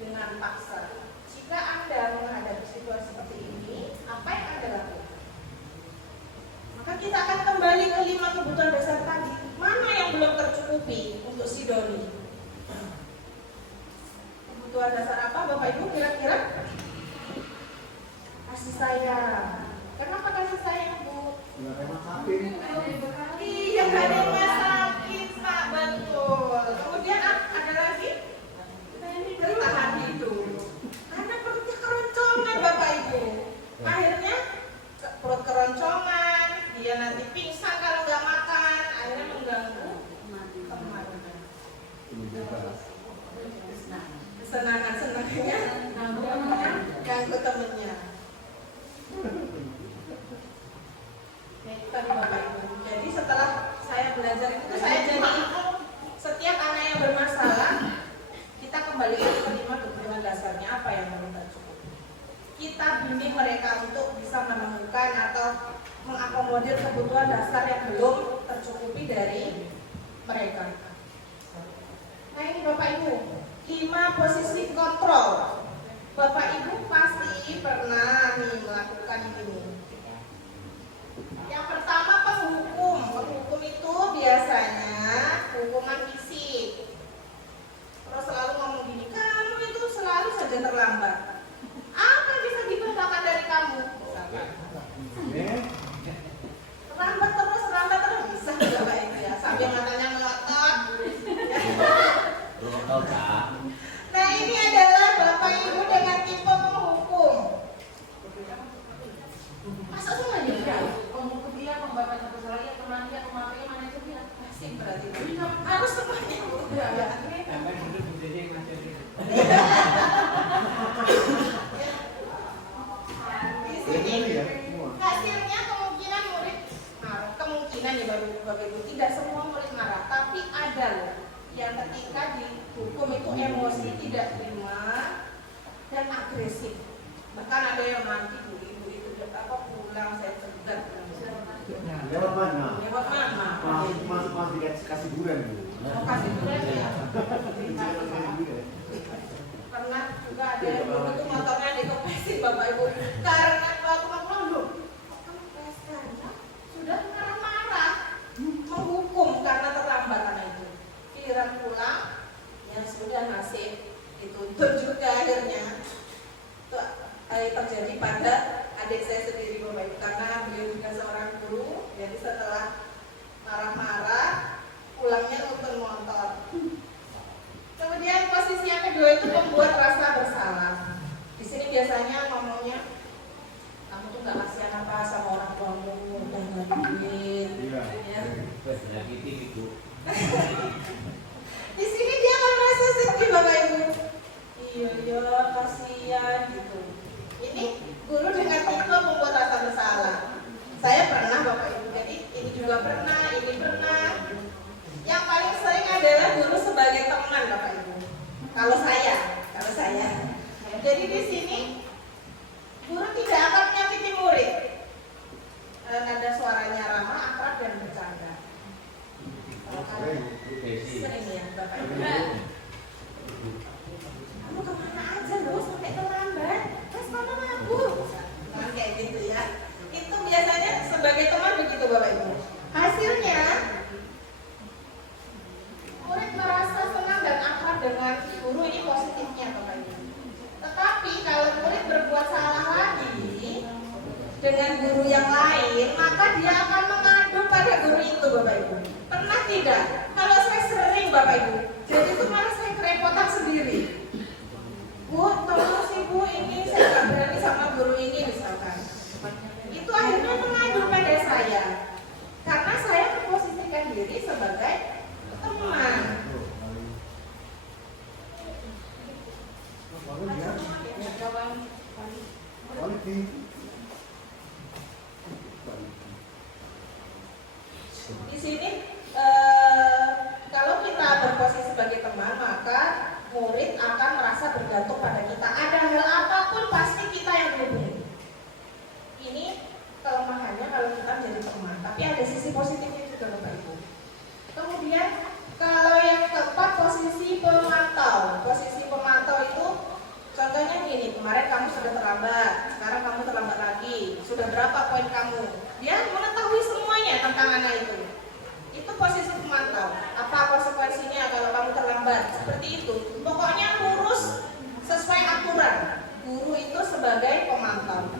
dengan paksa. Jika Anda menghadapi situasi seperti ini, apa yang Anda lakukan? Maka kita akan kembali ke 5 kebutuhan dasar tadi. Mana yang belum tercukupi untuk si Doni? Kebutuhan dasar apa Bapak Ibu kira-kira? Kasih sayang. Kenapa kasih sayang, Bu? Nggak enak sakit. Iya, nggak ada yang sakit, Pak. Betul. Kemudian ada lagi? Bertahan hidup. Karena perutnya keroncongan, Bapak Ibu. Akhirnya perut keroncongan, dia nanti pingsan kalau nggak makan, akhirnya mengganggu teman. Senangannya ganggu temennya. Tadi Bapak Ibu. Jadi setelah saya belajar itu saya jadi setiap anak yang bermasalah kita kembali ke 5 kebutuhan dasarnya apa yang belum tercukupi. Kita bimbing mereka untuk bisa menemukan atau mengakomodir kebutuhan dasar yang belum tercukupi dari mereka. Nah ini Bapak Ibu, 5 posisi kontrol. Bapak Ibu pasti pernah nih melakukan ini. Yang pertama penghukum. Penghukum itu biasanya hukuman fisik. Terus selalu ngomong gini, kamu itu selalu saja terlambat. Apa yang bisa dibanggakan dari kamu? Terlambat terus bisa nggak Pak Ibu ya? Sambil matanya melotot. Nah ini adalah Bapak Ibu dengan tipe penghukum. Masa semua juga? Penghukum dia, pembapaknya kesalahan dia, teman dia, pemakainya mana itu dia? Masih berarti harus semuanya udah. Di sini hasilnya kemungkinan murid marah. Kemungkinan ya Bapak Ibu, tidak semua murid marah, tapi ada loh yang ketika dihukum itu emosi, tidak terima dan agresif. Bahkan ada yang nanti ibu itu pulang saya cegat. Lewat mana? Lewat mana? Masuk kasih durian dulu. Mau kasih durian ya? Pernah juga ada yang begitu motornya dikepesin Bapak Ibu karena waktu pulang loh kempeskannya sudah marah-marah menghukum karena terlambat anak itu. Giliran pulang yang sudah nasib dituntut juga akhirnya. Itu terjadi pada adik saya sendiri Bapak Ibu karena beliau juga seorang guru. Jadi setelah marah-marah pulangnya nuntun motor. Kemudian posisi yang kedua itu membuat rasa bersalah. Di sini biasanya ngomongnya, kamu tuh nggak kasihan apa sama orang tuamu, udah nggak duit. Ya. Di sini dia akan merasa sedih Bapak Ibu. Iya kasihan gitu. Ini guru dengan tipe membuat rasa bersalah. Saya pernah Bapak Ibu. Jadi ini juga pernah, ini pernah. Yang paling sering adalah guru sebagai teman Bapak Ibu. Kalau saya. Jadi di sini guru tidak akan menyakiti murid. Nada suaranya ramah, akrab dan bercanda. Sering ya Bapak Ibu. Kamu kemana aja loh sampai terlambat? Terus mama mabuk. Nah, kayak gitu ya. Itu biasanya sebagai teman begitu Bapak Ibu. Hasilnya murid merasa senang dan akrab dengan guru, ini positifnya Bapak Ibu. Tetapi kalau murid berbuat salah lagi dengan guru yang lain, maka dia akan mengadu pada guru itu Bapak Ibu. Pernah tidak? Kalau saya sering Bapak Ibu, jadi itu malah saya kerepotan sendiri. Bu, tolong sih Bu, ini saya nggak berani sama guru ini misalkan. Itu akhirnya mengadu pada saya. Karena saya memposisikan diri sebagai teman. Kemarin kamu sudah terlambat, sekarang kamu terlambat lagi. Sudah berapa poin kamu? Dia mengetahui semuanya tentang anak itu. Itu posisi pemantau. Apa konsekuensinya kalau kamu terlambat? Seperti itu. Pokoknya lurus sesuai aturan. Guru itu sebagai pemantau.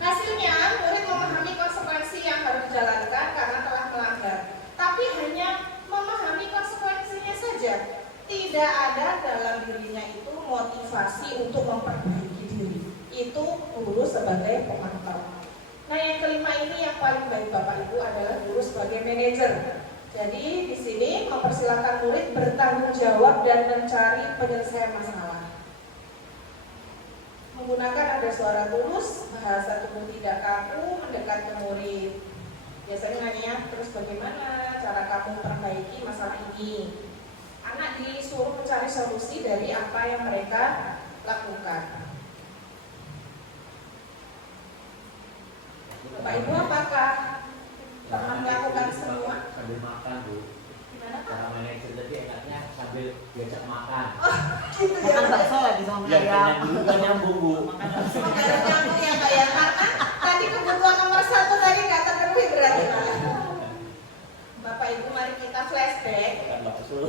Hasilnya, murid memahami konsekuensi yang harus dijalankan karena telah melanggar. Tapi hanya memahami konsekuensinya saja. Tidak ada dalam dirinya itu motivasi untuk memperbaiki diri. Itu guru sebagai pemantau. Nah, yang kelima ini yang paling baik Bapak Ibu adalah guru sebagai manajer. Jadi di sini mempersilahkan murid bertanggung jawab dan mencari penyelesaian masalah. Menggunakan ada suara tulus, bahasa tubuh tidak kaku, mendekat ke murid. Biasanya nanya, terus bagaimana cara kamu perbaiki masalah ini? Anak disuruh mencari solusi dari apa yang mereka lakukan. Bapak Ibu, apakah pernah melakukan semua? Sambil makan, Bu. Gimana Pak? Cara manajer tadi enaknya sambil diajak makan. Gitu ya. Makan bakso lagi sama Ya, ayam. kenyang dulu kan nyambung, Bu. Semoga ada nyambung ya Pak ya. Karena tadi kebutuhan nomor 1 tadi nggak terpenuhi berarti Pak. Bapak Ibu, mari kita flashback. Makan bakso.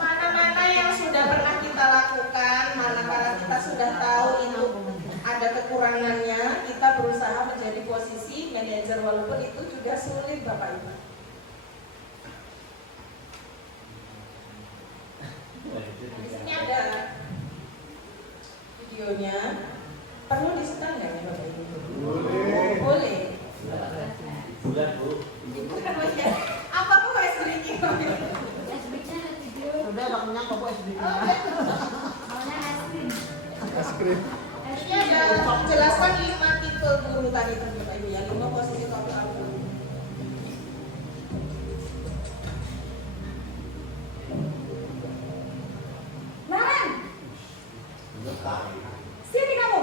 Mana-mana yang sudah pernah kita lakukan, mana-mana kita sudah tahu itu ada kekurangannya, kita berusaha menjadi posisi manajer walaupun itu juga sulit Bapak Ibu. Di sini ada videonya. Perlu di-setel nggak ya Bapak Ibu? Boleh. Boleh. Bulan, Bu. Apa kok harus sedikit? Udah udah kenyang kok SBK. Es krim. Ini ada menjelaskan 5 tipe guru tadi Bapak Ibu ya, 5 posisi topik guru. Naren, sini kamu.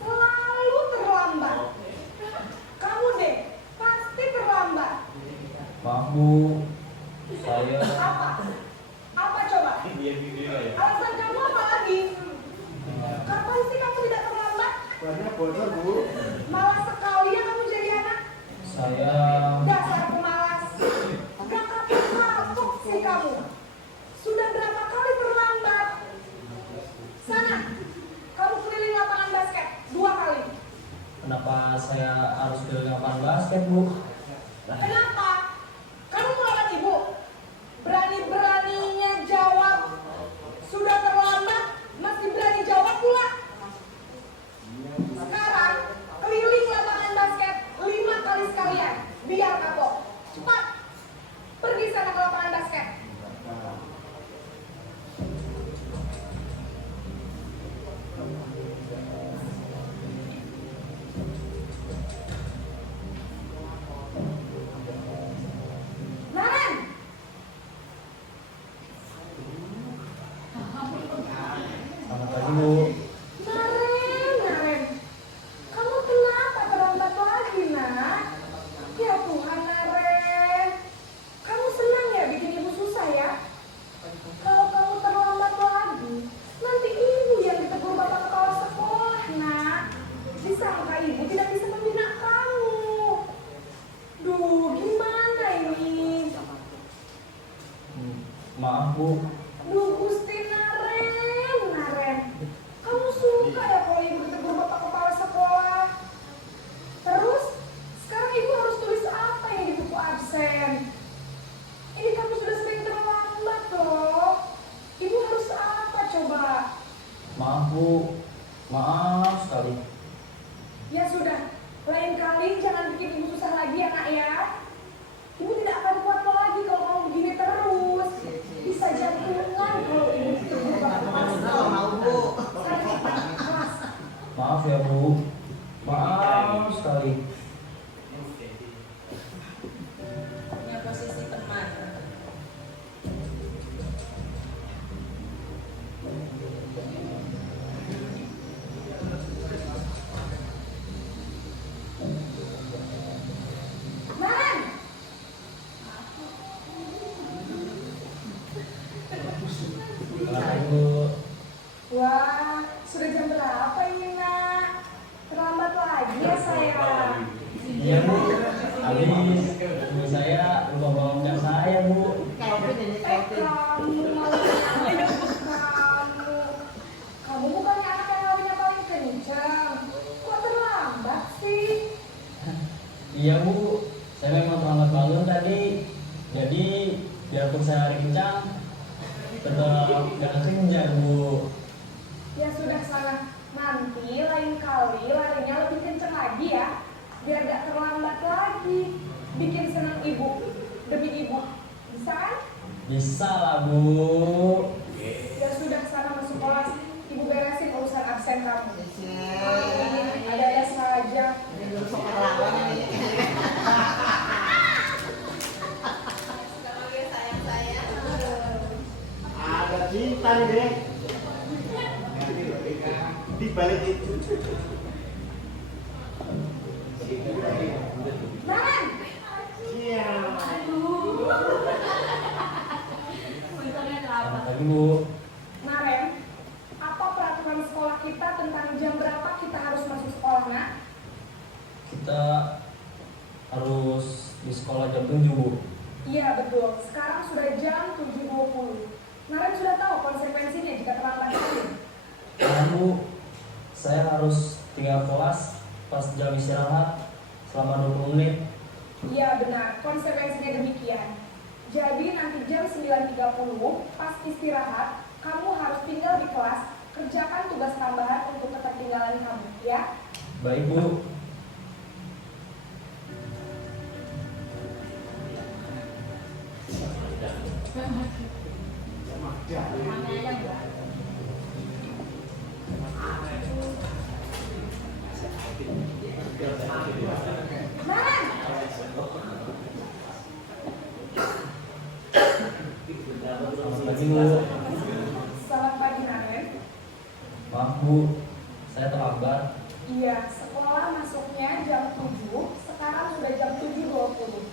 Selalu terlambat. Kamu deh, pasti terlambat. Kamu, saya Apa? Apa coba? Dia video ya. Alasan kamu apa lagi? Kapan sih kamu tidak terlambat? Banyak bocor, Bu. Malas sekali ya kamu jadi anak. saya Dasar pemalas. Gak kapok sih kamu. Sudah berapa kali terlambat? Sana, kamu keliling lapangan basket 2 kali. kenapa saya harus keliling lapangan basket, Bu? Kenapa? Kamu melawan ibu. Berani-beraninya jawab. Sudah terlambat, masih berani jawab pula. Sekarang, keliling lapangan basket 5 kali sekalian. Biar kapok. Cepat. Pergi sana ke lapangan basket. Naren, Selamat pagi, Bu. Naren, kamu kenapa terlambat lagi, nak? Ya Tuhan, Naren, kamu senang ya bikin ibu susah Habis ibu saya lupa bawa minyak saya, Bu. Kelvin ini Kelvin. Kamu bukannya anak yang larinya paling kencang. Kok terlambat sih? Iya, Bu. Saya memang terlambat bangun tadi. Jadi biarpun saya lari kencang, tetap gak kekejar, Bu. Ya sudah sana. Nanti lain kali larinya lebih kencang lagi ya. Biar gak terlambat lagi. Bikin senang ibu. Demi ibu. Bisa kan? Bisa lah, Bu. Ya sudah sana masuk kelas. Ibu beresin urusan absen kamu. Ada saja. Ada cinta nih deh. Di balik itu. Nan! Iya. Selamat pagi, Bu. Naren, apa peraturan sekolah kita tentang jam berapa kita harus masuk sekolah, nak? Kita harus di sekolah jam 7, Bu. Iya betul, sekarang sudah jam 7.20. Naren sudah tahu konsekuensinya jika terlambat lagi. Karena, Bu, saya harus tinggal kelas pas jam istirahat selama 20 menit. Iya benar, konsekuensinya demikian. Jadi nanti jam 9.30 pas istirahat, kamu harus tinggal di kelas, kerjakan tugas tambahan untuk ketertinggalan kamu, ya? Baik, Bu. Naren! Selamat pagi, Bu. Selamat pagi, Naren. Maaf, Bu, saya terlambat. Iya, sekolah masuknya jam 7, sekarang sudah jam 7.20.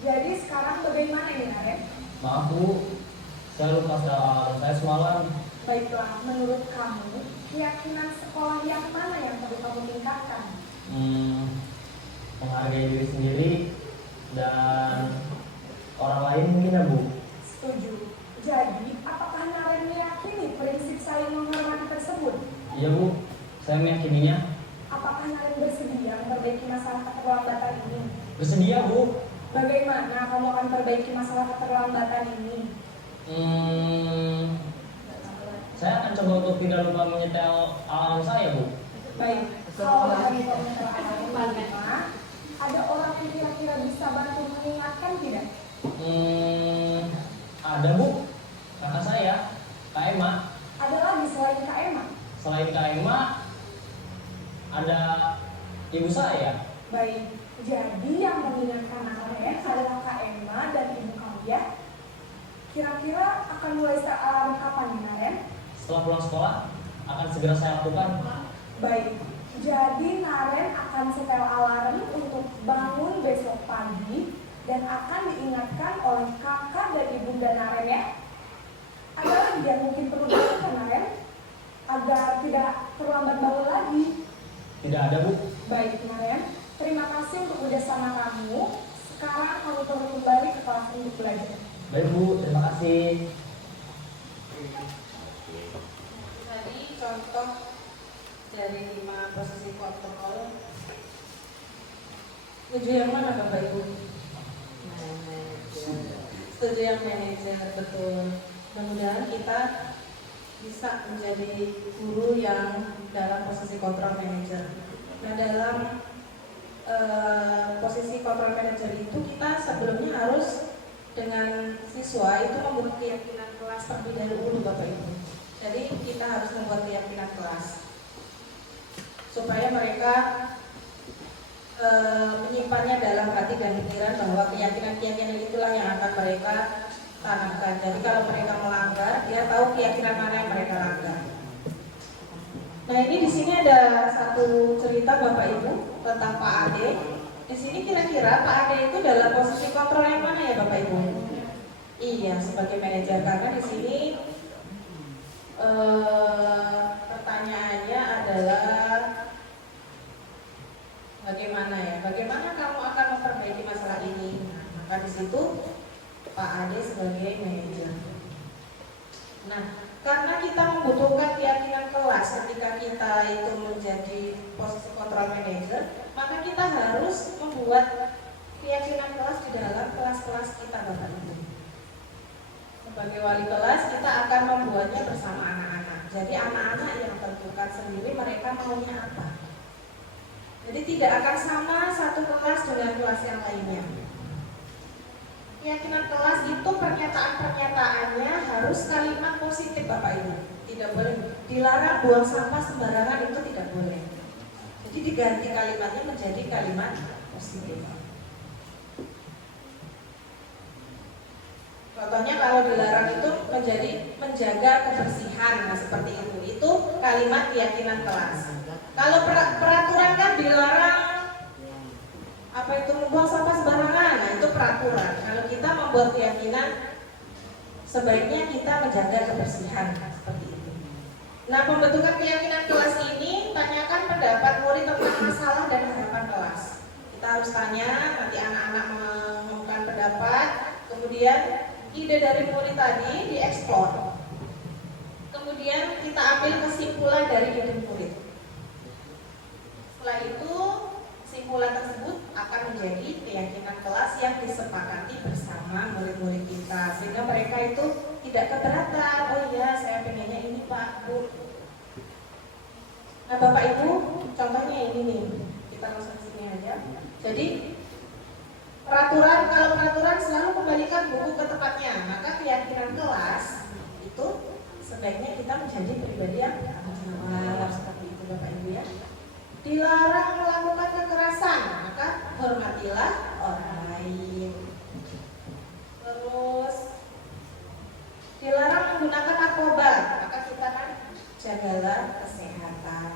Jadi sekarang bagaimana ini, Naren? Maaf, Bu, saya lupa setel alarm saya semalam. Baiklah, menurut kamu, keyakinan sekolah yang mana yang perlu kamu tingkatkan? Menghargai diri sendiri dan orang lain mungkin, ya, Bu. Setuju. Jadi, apakah Naren meyakini prinsip saling menghormati tersebut? Iya, Bu, saya meyakininya. Apakah Naren bersedia memperbaiki masalah keterlambatan ini? Bersedia, Bu. Bagaimana kamu akan perbaiki masalah keterlambatan ini? Saya akan coba untuk tidak lupa menyetel alarm saya, Bu. Baik, kalau kamu menyetel alarm, ada orang yang kira-kira bisa bantu mengingatkan tidak? Ada, Bu. Kakak saya, Kak Emma. Ada lagi selain Kak Emma? Selain Kak Emma, ada ibu saya. Baik, jadi yang mengingatkan Naren adalah Kak Emma dan ibu kamu, ya? Kira-kira akan mulai setel alarm kapan nih, Naren? Setelah pulang sekolah, akan segera saya lakukan. Baik, jadi Naren akan setel alarm untuk bangun besok pagi dan akan diingatkan oleh kakak dan ibunda Naren, ya? Ada lagi yang mungkin perlu dilakukan, Naren? Agar tidak terlambat bangun lagi. Tidak ada, Bu. Baik, Naren. Terima kasih untuk kerjasama kamu. Sekarang kamu perlu kembali ke kelas untuk belajar. Baik, Bu. Terima kasih. Tadi contoh dari 5 posisi kontrol. Setuju yang mana Bapak Ibu? Setuju yang manajer, betul. Mudah-mudahan kita bisa menjadi guru yang dalam posisi kontrol manager. Nah, dalam posisi kontrol manager itu kita sebelumnya harus dengan siswa itu membuat keyakinan kelas terlebih dahulu, Bapak Ibu. Jadi kita harus membuat keyakinan kelas supaya mereka menyimpannya dalam hati dan pikiran bahwa keyakinan-keyakinan itulah yang akan mereka tanamkan. Jadi kalau mereka melanggar, dia tahu keyakinan mana yang mereka langgar. Nah, ini di sini ada satu cerita Bapak Ibu tentang Pak Ade. Di sini kira-kira Pak Ade itu dalam posisi kontrol yang mana ya Bapak Ibu? Iya, sebagai manajer, karena di sini pertanyaannya adalah bagaimana ya? Bagaimana kamu akan memperbaiki masalah Maka di situ Pak Ade sebagai manajer. Nah, karena kita membutuhkan keyakinan kelas ketika kita itu menjadi posisi kontrol manager, maka kita harus membuat keyakinan kelas di dalam kelas-kelas kita, Bapak Ibu. Sebagai wali kelas, kita akan membuatnya bersama anak-anak. Jadi anak-anak yang tentukan sendiri mereka maunya apa. Jadi tidak akan sama satu kelas dengan kelas yang lainnya. Keyakinan kelas itu pernyataan-pernyataannya harus kalimat positif, Bapak Ibu. Tidak boleh dilarang buang sampah sembarangan, itu tidak boleh. Jadi diganti kalimatnya menjadi kalimat positif. Contohnya kalau dilarang itu menjadi menjaga kebersihan, nah seperti itu. Itu kalimat keyakinan kelas. Kalau peraturan kan dilarang apa itu membuang sampah sembarangan, nah itu peraturan. Kalau kita membuat keyakinan, sebaiknya kita menjaga kebersihan, seperti itu. Nah, pembentukan keyakinan kelas ini tanyakan pendapat murid tentang masalah dan harapan kelas. Kita harus tanya, nanti anak-anak mengumumkan pendapat, kemudian ide dari murid tadi dieksplor. Kemudian kita ambil kesimpulan dari ide murid. Setelah itu, kesimpulan tersebut akan menjadi keyakinan kelas yang disepakati bersama murid-murid kita, sehingga mereka itu tidak keberatan. Oh iya, saya pengennya ini Pak, Bu. Nah Bapak Ibu, contohnya ini nih, kita langsung sini aja. Jadi kalau peraturan selalu kembalikan buku ke tempatnya, maka keyakinan kelas itu sebaiknya kita menjadi pribadi yang sabar, seperti itu Bapak Ibu ya. Dilarang melakukan kekerasan, maka hormatilah orang lain. Terus dilarang menggunakan narkoba, maka kita kan jagalah kesehatan.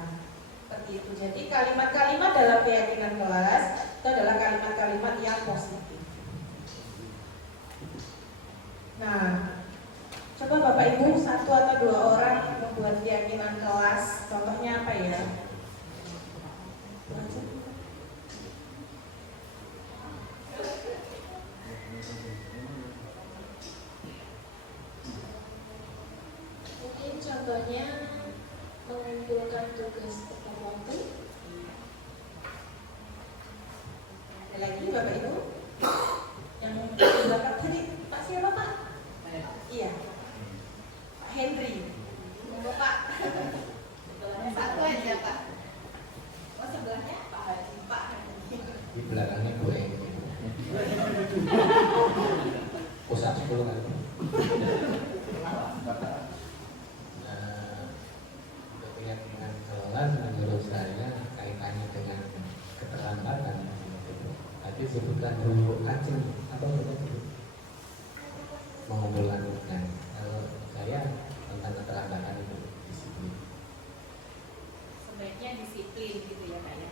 Seperti itu. Jadi kalimat-kalimat dalam keyakinan kelas itu adalah kalimat-kalimat yang positif. Nah, coba Bapak Ibu satu atau dua orang membuat keyakinan kelas. Contohnya apa ya? Mungkin contohnya mengumpulkan tugas tepat waktu. Ada lagi Bapak Ibu yang belakang tadi, Pak siapa Pak? Iya, Pak Henry. Bapak sebelahnya Pak Tuan ya Pak. Oh sebelahnya Pak Haji, Pak Haji. Di belakangnya gue pusat 10 kan. Untuk keyakinan kelas menurut saya kaitannya dengan keterlambatan. Tadi sebutkan dulu acing apa itu mengumpulkan tugas. Kalau saya tentang keterlambatan itu disiplin. Sebaiknya disiplin gitu ya Kak ya.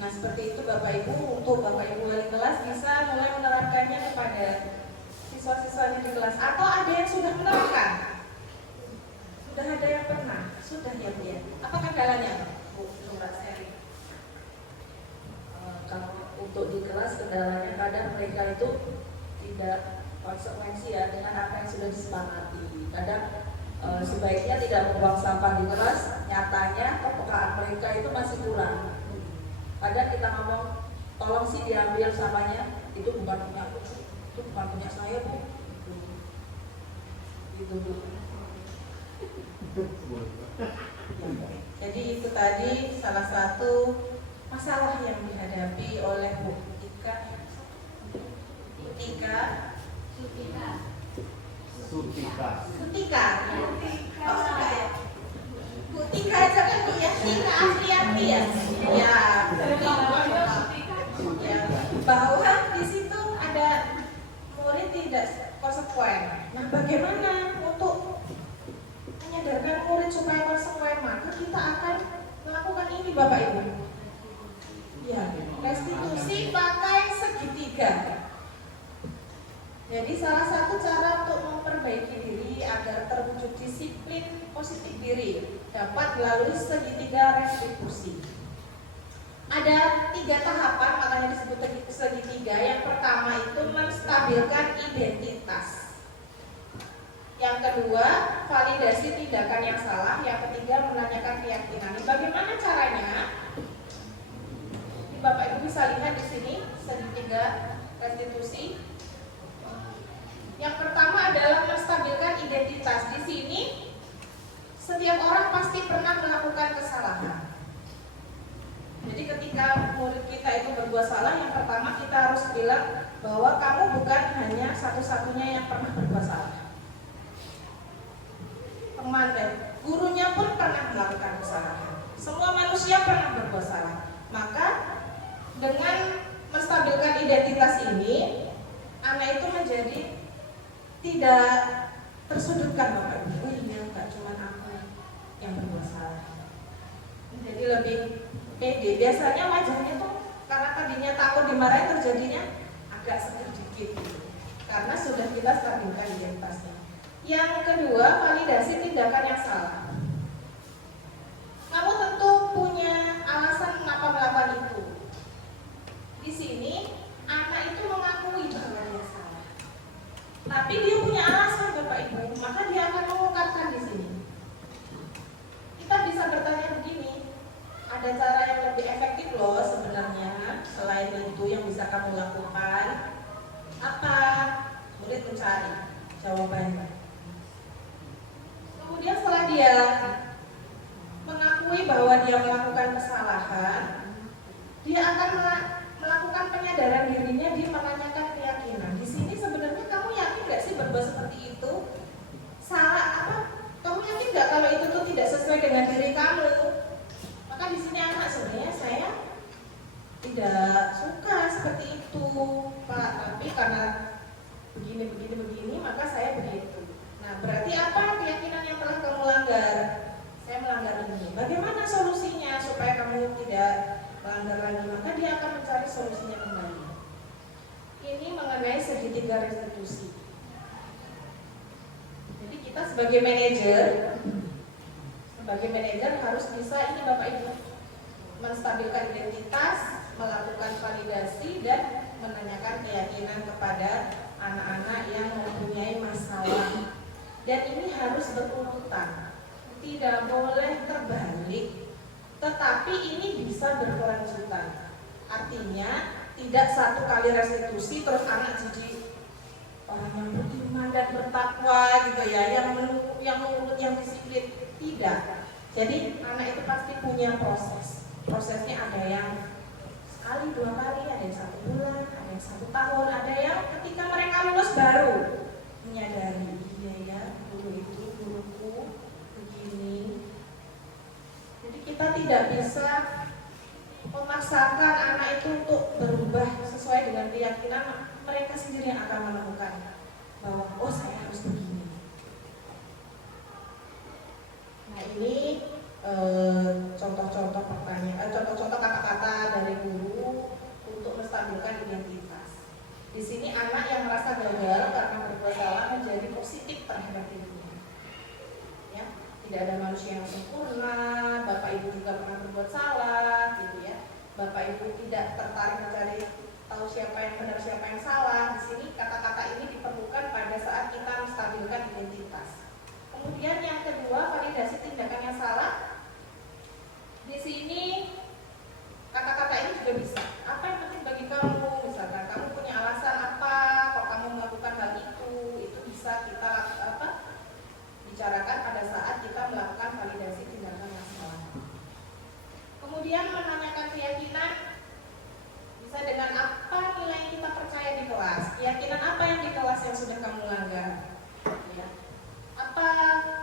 Nah seperti itu Bapak Ibu, untuk Bapak Ibu wali kelas bisa mulai menerapkannya kepada siswa-siswanya di kelas. Atau ada yang sudah menerapkan? Sudah ada yang pernah? Sudah ya Bu ya? Apa kendalanya Bu Seri? Kalau untuk di kelas kendalanya kadang mereka itu tidak konsekuensi ya dengan apa yang sudah disepakati. Kadang sebaiknya tidak membuang sampah di kelas, nyatanya kepekaan mereka itu masih kurang. Kadang kita ngomong tolong sih diambil sampahnya, itu bukan punya aku, itu bukan punya saya Bu. Gitu Bu. Jadi itu tadi salah satu masalah yang dihadapi oleh Bu Tika. Sutika. Oh, enggak ya? Bu Tika aja kan Bu ya, Tika Afrianti ya. Ya, ya, bahwa di situ ada murid tidak konsekuen. Nah, bagaimana untuk menyadarkan murid supaya konsekuen? Maka kita akan melakukan ini Bapak Ibu. Ya, restitusi pakai segitiga. Jadi salah satu cara untuk memperbaiki diri agar terwujud disiplin positif diri dapat melalui segitiga restitusi. Ada 3 tahapan, makanya disebut segitiga. Yang pertama itu menstabilkan identitas. Yang kedua, validasi tindakan yang salah. Yang ketiga, menanyakan keyakinan. Bagaimana caranya? Bapak Ibu bisa lihat di sini segitiga restitusi. Yang pertama adalah menstabilkan identitas. Di sini setiap orang pasti pernah melakukan kesalahan. Jadi ketika murid kita itu berbuat salah, yang pertama kita harus bilang bahwa kamu bukan hanya satu-satunya yang pernah berbuat salah. Teman dan gurunya pun pernah melakukan kesalahan. Semua manusia pernah berbuat salah. Maka dengan menstabilkan identitas ini, anak itu menjadi tidak tersudutkan, Bapak Ibu. Oh iya, enggak cuma aku yang berbuat salah. Jadi lebih pede. Biasanya wajahnya tuh karena tadinya takut dimarahin, terjadinya agak sedikit karena sudah kita stabilkan identitasnya. Yang kedua, validasi tindakan yang salah. Kamu tentu punya alasan mengapa melakukan itu. Di sini anak itu mengakui bahwa dia salah, tapi dia punya alasan, Bapak Ibu, maka dia akan mengungkapkan di sini. Kita bisa bertanya begini, ada cara yang lebih efektif loh sebenarnya selain itu yang bisa kamu lakukan. Apa? Murid mencari jawabannya. Kemudian setelah dia mengakui bahwa dia melakukan kesalahan, dia akan melakukan penyadaran dirinya, dia menanyakan keyakinan. Di sini sebenarnya kamu yakin nggak sih berbuat seperti itu? Salah apa? Kamu yakin nggak kalau itu tuh tidak sesuai dengan diri kamu? Maka di sini anak, sebenarnya saya tidak suka seperti itu, Pak. Tapi karena begini, maka saya begitu. Nah, berarti apa keyakinan yang telah kamu langgar? Saya melanggar ini. Bagaimana solusinya supaya kamu tidak melanggar lagi? Maka dia akan mencari solusinya kembali. Ini mengenai segitiga restitusi. Jadi kita sebagai manajer harus bisa ini, Bapak Ibu, menstabilkan identitas, melakukan validasi, dan menanyakan keyakinan kepada anak-anak yang mempunyai masalah. Dan ini harus berurutan, tidak boleh terbalik, tetapi ini bisa berkelanjutan. Artinya tidak satu kali restitusi terus anak jadi orang yang beriman dan bertakwa gitu ya, yang menurut yang disiplin. Tidak. Jadi anak itu pasti punya proses. Prosesnya ada yang sekali, 2 kali, ada yang 1 bulan, ada yang 1 tahun, ada yang ketika mereka lulus baru menyadari, iya ya, guru itu guruku begini. Jadi kita tidak bisa memaksakan anak itu untuk berubah sesuai dengan keyakinan. Mereka sendiri yang akan menemukan bahwa oh saya harus begini. Nah ini contoh-contoh pertanyaan, contoh-contoh kata-kata dari guru untuk menstabilkan identitas. Di sini anak yang merasa gagal karena berbuat salah menjadi positif terhadap dirinya. Ya, tidak ada manusia yang sempurna. Bapak Ibu juga pernah berbuat salah, gitu ya. Bapak Ibu tidak tertarik mencari tahu siapa yang benar, siapa yang salah. Di sini kata-kata ini diperlukan pada saat kita menstabilkan identitas. Kemudian yang kedua, validasi tindakan yang salah. Di sini kata-kata ini juga bisa. Apa yang penting bagi kamu? Misalkan kamu punya alasan apa kok kamu melakukan hal itu bisa kita bicarakan pada saat kita melakukan validasi tindakan yang salah. Kemudian menanyakan keyakinan bisa dengan apa nilai yang kita percaya di kelas. Keyakinan apa yang di kelas yang sudah kamu langgar? Ya.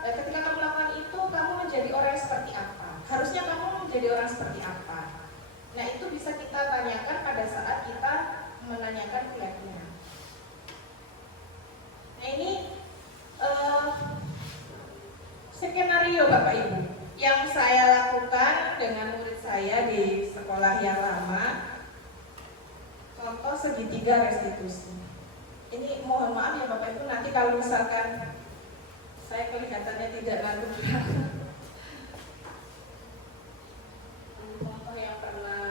Ketika kamu melakukan itu, kamu menjadi orang seperti apa? Harusnya kamu menjadi orang seperti apa? Nah itu bisa kita tanyakan pada saat kita menanyakan keyakinan. Nah ini skenario Bapak Ibu yang saya lakukan dengan murid saya di sekolah yang lama. Contoh segitiga restitusi. Ini mohon maaf ya Bapak Ibu, nanti kalau misalkan saya kelihatannya tidak natural. Contoh yang pernah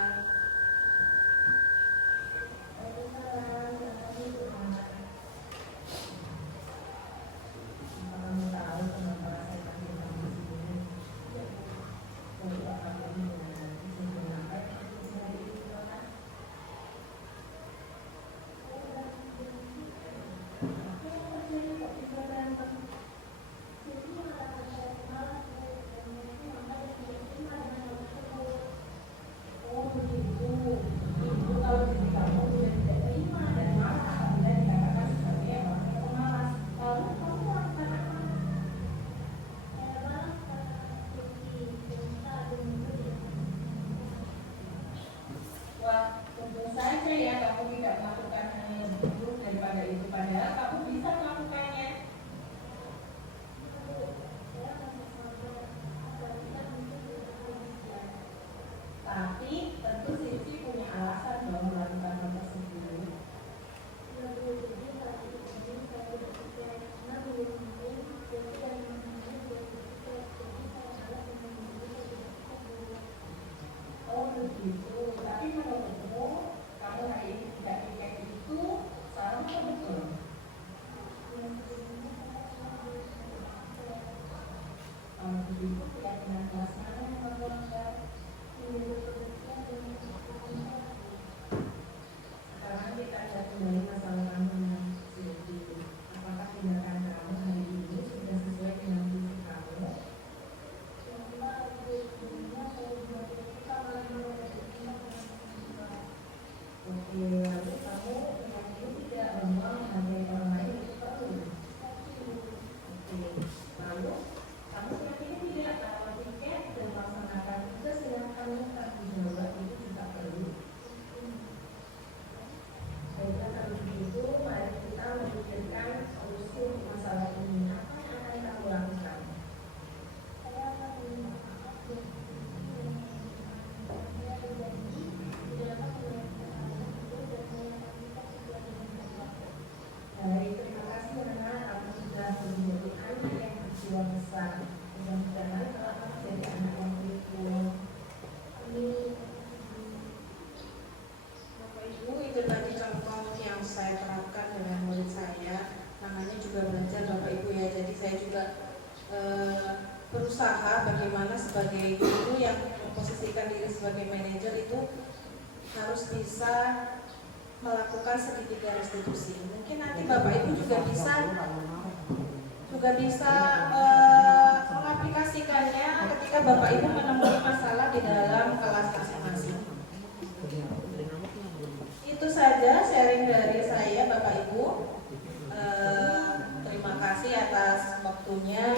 juga belajar Bapak Ibu ya. Jadi saya juga berusaha bagaimana sebagai guru yang memposisikan diri sebagai manajer itu harus bisa melakukan segitiga restitusi. Mungkin nanti Bapak Ibu juga bisa mengaplikasikannya ketika Bapak Ibu menemui masalah di dalam kelas masing-masing. Itu saja sharing dari saya Bapak Ibu. Terima kasih atas waktunya.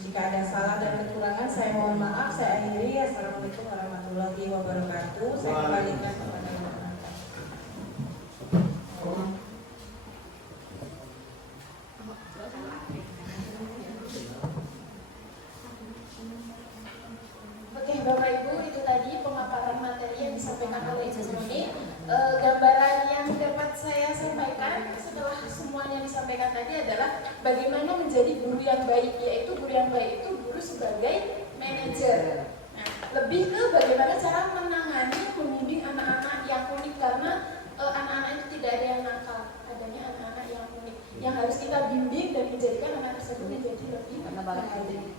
Jika ada salah dan kekurangan saya mohon maaf. Saya akhiri. Assalamualaikum warahmatullahi wabarakatuh. Saya kembalikan kepada yang berkenan. Oke Bapak Ibu, itu tadi pemaparan materi yang disampaikan oleh Ibu Nuni. Gambaran yang dapat saya sampaikan setelah semuanya disampaikan tadi adalah bagaimana menjadi guru yang baik, yaitu guru yang baik itu guru sebagai manajer. Nah, lebih ke bagaimana cara menangani, membimbing anak-anak yang unik, karena anak-anak itu tidak ada yang nakal, adanya anak-anak yang unik yang harus kita bimbing dan menjadikan anak tersebut menjadi lebih baik.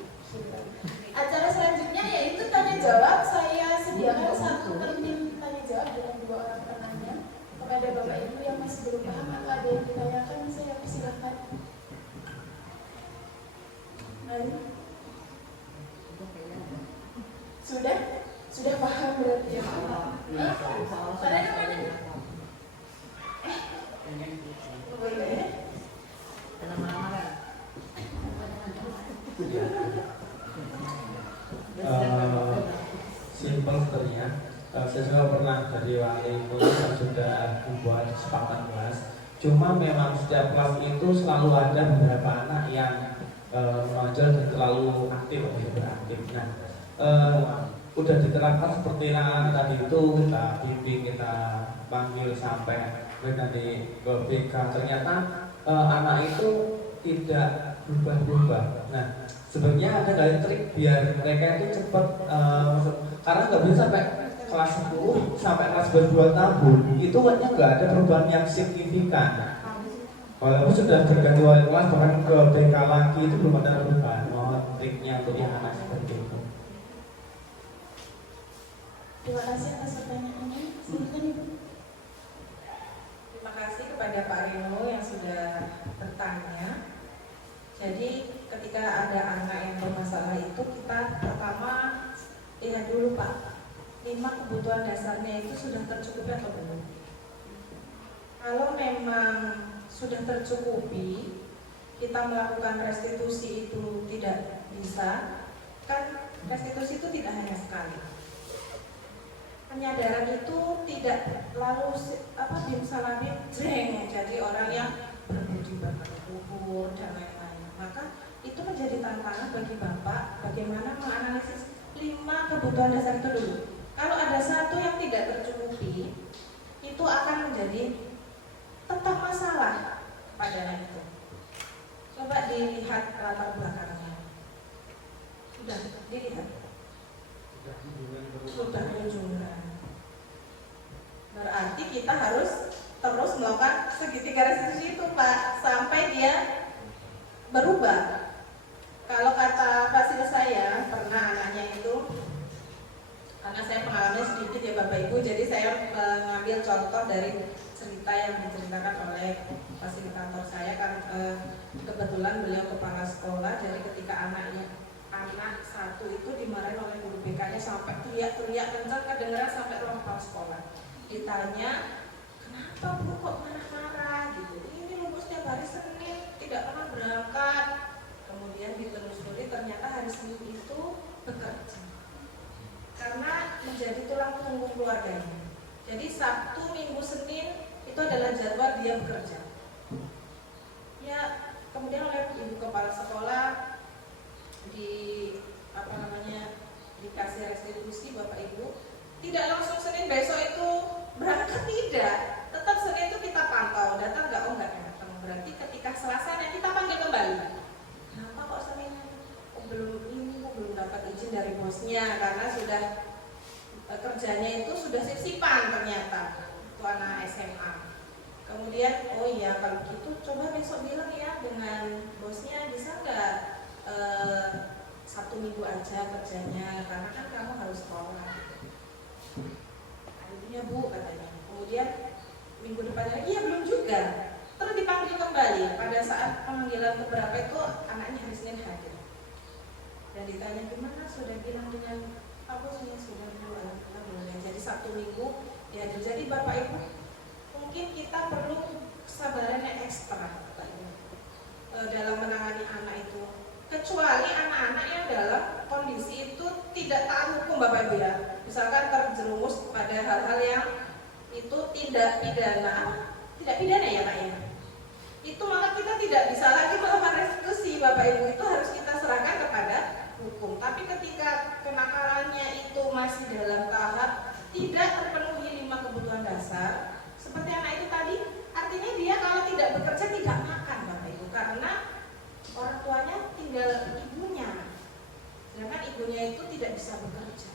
Acara selanjutnya yaitu tanya jawab. Saya sediakan satu termin tanya jawab dengan 2 orang penanya. Kepada Bapak Ibu yang masih belum paham atau ada yang ditanyakan, saya persilahkan. Mari. Sudah paham berarti ya? Pada mana? Boleh. Simpel sebenarnya. Saya juga pernah dari wali murid yang sudah membuat kesepakatan kelas. Cuma memang setiap kelas itu selalu ada beberapa anak yang menonjol dan terlalu aktif, beraktif. Nah, udah diterapkan seperti anak tadi itu, kita bimbing, kita panggil sampai mereka di ke BK. Ternyata anak itu tidak berubah-ubah. Nah, sebenarnya ada nggak trik biar mereka itu cepat, karena nggak bisa sampai kelas 10 sampai kelas 2 tahun itu kan nggak ada perubahan yang signifikan. Walaupun sudah berganti wali kelas bahkan ke BK lagi itu belum ada perubahan. Mohon triknya untuk yang anak seperti itu. Terima kasih atas pertanyaannya. Silakan Ibu. Terima kasih kepada Pak Rino yang sudah bertanya. Jadi ketika ada anak yang bermasalah itu kita pertama lihat dulu Pak, 5 kebutuhan dasarnya itu sudah tercukupi atau belum. Kalau memang sudah tercukupi, kita melakukan restitusi itu tidak bisa. Kan restitusi itu tidak hanya sekali. Penyadaran itu tidak lalu bimsalabim jeng, jadi orang yang berbudi bakar kubur dan lain-lain. Maka itu menjadi tantangan bagi Bapak bagaimana menganalisis 5 kebutuhan dasar itu dulu. Kalau ada satu yang tidak tercukupi, itu akan menjadi tetap masalah pada anak itu. Coba dilihat latar belakangnya. Sudah dilihat. Sudah kunjungan. Berarti kita harus terus melakukan segitiga restitusi itu Pak, sampai dia berubah. Kalau kata fasil saya, pernah anaknya itu, karena saya pengalamannya sedikit ya Bapak Ibu, jadi saya mengambil contoh dari cerita yang diceritakan oleh fasilitator saya. Kan kebetulan beliau kepala sekolah, dari ketika anak satu itu dimarahin oleh guru BK-nya sampai teriak-teriak kencang, kedengeran sampai ruang kepala sekolah. Ditanya, kenapa Bu kok marah-marah gitu? Ini lulus setiap hari Senin, tidak pernah berangkat. Kemudian ditelusuri, ternyata hari Senin itu bekerja karena menjadi tulang punggung keluarganya. Jadi Sabtu, Minggu, Senin itu adalah jadwal dia bekerja. Ya, kemudian oleh ibu kepala sekolah dikasih restitusi Bapak Ibu, tidak langsung Senin besok itu berangkat, tidak. Tetap Senin itu kita pantau, datang nggak, oh nggak datang. Berarti ketika Selasanya kita panggil kembali. Kenapa kok Senin? Belum dapat izin dari bosnya karena sudah kerjanya itu sudah sip-sipan ternyata. Itu anak SMA. Kemudian kemudian oh iya kalau gitu coba besok bilang ya dengan bosnya, bisa nggak Sabtu Minggu aja kerjanya karena kan kamu harus sekolah. Akhirnya Bu katanya. Kemudian minggu depan lagi ya belum juga. Terus dipanggil kembali. Pada saat pemanggilan keberapa itu anaknya hari Senin hadir. Dan ditanya gimana, sudah bilang dengan Pak Bosnya, sudah Bu, alhamdulillah boleh. Jadi Sabtu Minggu ya. Jadi Bapak Ibu, mungkin kita perlu kesabaran yang ekstra Bapak Ibu, dalam menangani anak itu. Kecuali anak-anak yang dalam kondisi itu tidak taat hukum Bapak Ibu ya. Misalkan terjerumus pada hal-hal yang itu tidak pidana ya Pak ya. Itu maka kita tidak bisa lagi melakukan restitusi Bapak Ibu, itu harus kita serahkan kepada hukum. Tapi ketika kenakalannya itu masih dalam tahap tidak terpenuhi 5 kebutuhan dasar, seperti anak itu tadi, artinya dia kalau tidak bekerja tidak makan Bapak Ibu, karena orang tuanya tinggal ibunya, sedangkan ibunya itu tidak bisa bekerja.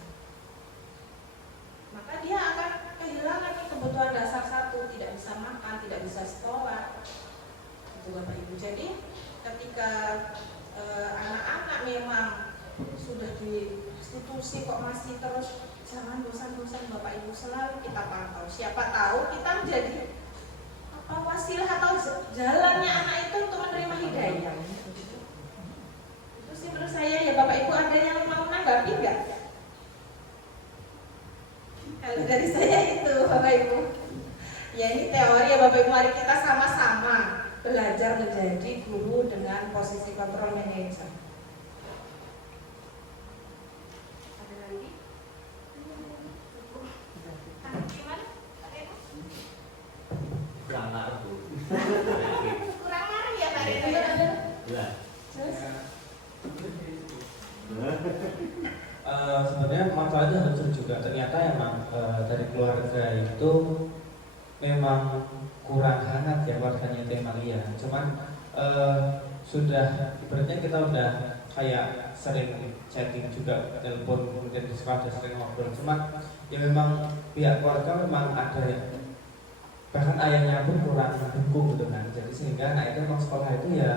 Maka dia akan kehilangan kebutuhan dasar satu, tidak bisa makan, tidak bisa sekolah. Itu Bapak Ibu. Jadi ketika anak-anak memang sudah di institusi kok masih terus, jangan bosan-bosan Bapak Ibu, selalu kita pantau. Siapa tahu kita menjadi wasilah atau jalannya anak itu untuk menerima hidayah. Itu sih menurut saya ya Bapak Ibu. Ada yang mau menanggapi nggak? Kalau dari saya itu Bapak Ibu, ya ini teori ya Bapak Ibu. Mari kita sama-sama belajar menjadi guru dengan posisi control manager. Ada lagi? Gimana? Kurang ngaruh Bu. Kurang marah ya Pak Reno ya? Ya. Sebenarnya manfaatnya hancur juga. Ternyata emang dari keluarga itu memang kurang hangat ya keluarganya Teh Maria. Cuman sudah ibaratnya kita udah kayak sering chatting juga, telepon, kemudian di sekolah sering ngobrol. Cuman ya memang pihak keluarga memang ada yang bahkan ayahnya pun kurang mendukung gitu kan. Jadi sehingga anak itu memang sekolah itu ya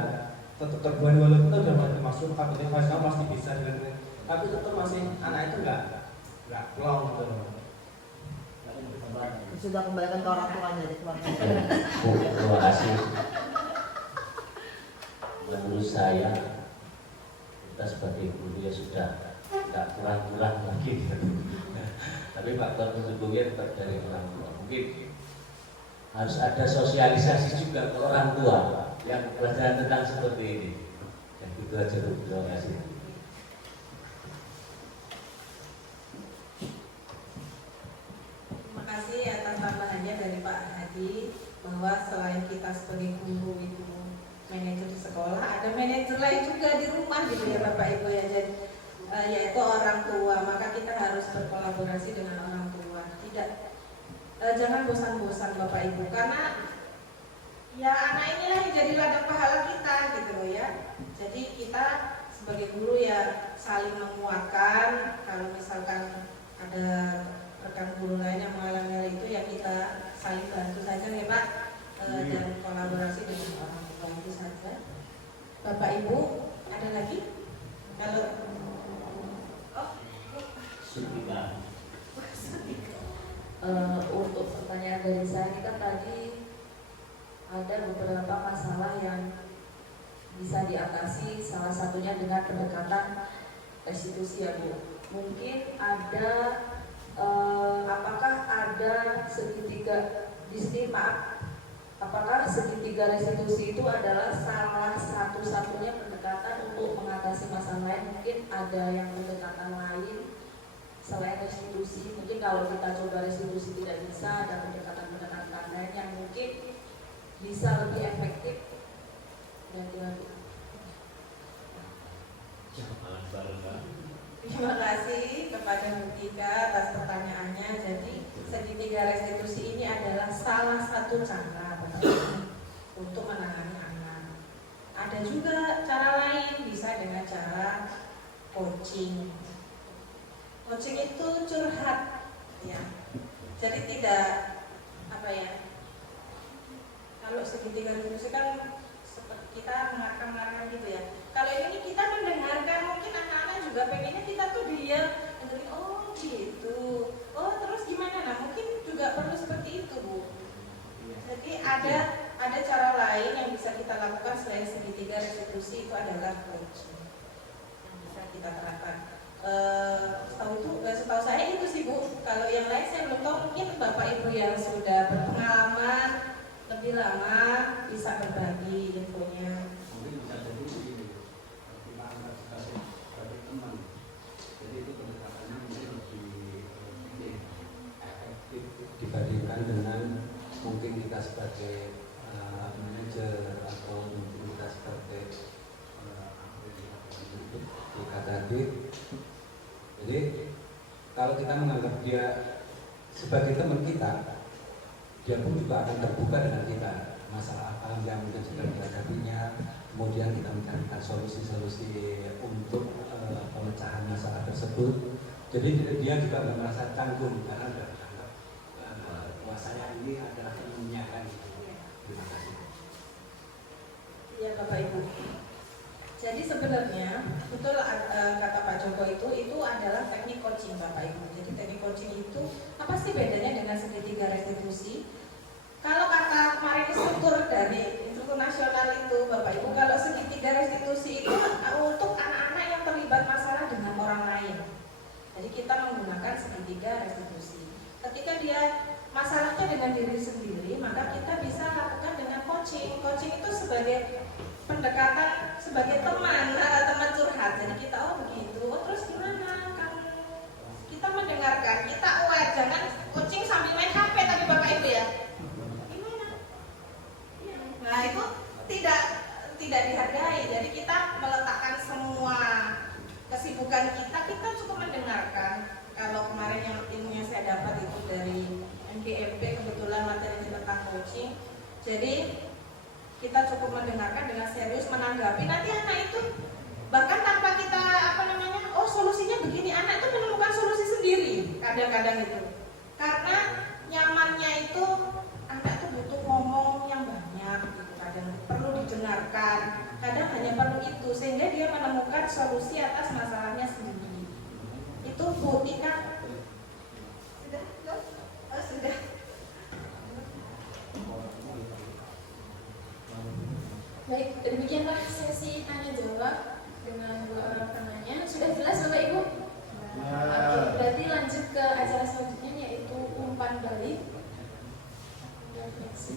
tetap terbuat, walaupun udah mulai masuk fakultas kamu pasti bisa dengan, tapi tetap masih anak itu nggak plong gitu loh. Sudah kembalikan ke orang tuanya di keluarga. Bu, terima kasih. Menurut saya kita sebagai guru ya sudah nggak kurang-kurang lagi. Tapi faktor pendukungnya tetap dari orang tua. Mungkin harus ada sosialisasi juga ke orang tua yang pelajaran tentang seperti ini. Yang itu aja Bu, terima kasih. Terima kasih atas tambahannya dari Pak Hadi, bahwa selain kita sebagai guru itu manajer di sekolah, ada manajer lain juga di rumah gitu ya Bapak Ibu ya. Jadi yaitu orang tua, maka kita harus berkolaborasi dengan orang tua. Jangan bosan-bosan Bapak Ibu, karena ya anak inilah yang jadi ladang pahala kita gitu loh ya. Jadi kita sebagai guru ya saling menguatkan. Kalau misalkan ada rekan guru lain yang mengalami hal itu ya kita saling bantu saja ya Pak, dan kolaborasi dengan orang tua itu saja. Bapak Ibu ada lagi? Kalau untuk pertanyaan dari saya, ini kan tadi ada beberapa masalah yang bisa diatasi, salah satunya dengan pendekatan restitusi ya Bu. Mungkin ada apakah ada segitiga apakah segitiga restitusi itu adalah salah satu-satunya pendekatan untuk mengatasi masalah lain? Mungkin ada yang pendekatan lain selain restitusi. Mungkin kalau kita coba restitusi tidak bisa, ada pendekatan-pendekatan lain yang mungkin bisa lebih efektif dan dilakukan. terima kasih kepada Mutika atas pertanyaannya. Jadi segitiga restitusi ini adalah salah satu cara untuk menangani anak. Ada juga cara lain, bisa dengan cara coaching. Coaching itu curhat, ya. Jadi tidak Kalau segitiga restitusi kan seperti kita mengarang-arang gitu ya. Kalau ini kita mendengarkan, mungkin anak-anak juga pengennya kita tuh diam, dengerin, oh gitu, oh terus gimana? Nah mungkin juga perlu seperti itu Bu. Jadi ada cara lain yang bisa kita lakukan selain segitiga restitusi, itu adalah coaching yang bisa kita terapkan. Setahu saya itu sih Bu. Kalau yang lain saya belum tahu, mungkin Bapak Ibu yang sudah berpengalaman lebih lama bisa berbagi infonya. Mungkin bisa jadi begini, kita anggap sebagai teman, jadi itu pendekatannya mungkin lebih efektif dibandingkan dengan mungkin kita sebagai manajer atau mungkin kita sebagai tadi. Jadi kalau kita menganggap dia sebagai teman kita, dia pun juga akan terbuka dengan kita, masalah apa yang mungkin sedang dihadapinya, kemudian kita mencarikan solusi-solusi untuk pemecahan masalah tersebut. Jadi dia juga tidak merasa canggung karena sudah menganggap bahwa saya ini adalah ilmunya kan. Terima kasih. Iya Bapak Ibu. Jadi sebenarnya betul kata Pak Joko itu adalah teknik coaching Bapak Ibu. Jadi teknik coaching itu apa sih bedanya dengan segitiga restitusi? Kalau kata kemarin instruktur dari instruktur nasional itu Bapak Ibu, kalau segitiga restitusi itu untuk anak-anak yang terlibat masalah dengan orang lain. Jadi kita menggunakan segitiga restitusi. Ketika dia masalahnya dengan diri sendiri, maka kita bisa lakukan dengan coaching. Coaching itu sebagai pendekatan, sebagai teman curhat. Jadi kita begitu, terus gimana? Kita mendengarkan, kita aware, jangan coaching sambil main HP tapi Bapak Ibu ya. Gimana? Nah itu tidak dihargai. Jadi kita meletakkan semua kesibukan kita cukup mendengarkan. Kalau kemarin yang ilmu yang saya dapat itu dari MGMP, kebetulan materi tentang coaching. Jadi kita cukup mendengarkan dengan serius, menanggapi. Nanti anak itu bahkan tanpa kita solusinya begini, anak itu menemukan solusi sendiri kadang-kadang itu. Karena nyamannya itu anak itu butuh ngomong yang banyak gitu. Kadang perlu didengarkan, kadang hanya perlu itu, sehingga dia menemukan solusi atas masalahnya sendiri. Itu Bu Tika. Sudah. Baik, demikianlah sesi tanya jawab dengan dua orang penanya. Sudah jelas Bapak Ibu? Oke, berarti lanjut ke acara selanjutnya yaitu umpan balik. Refleksi.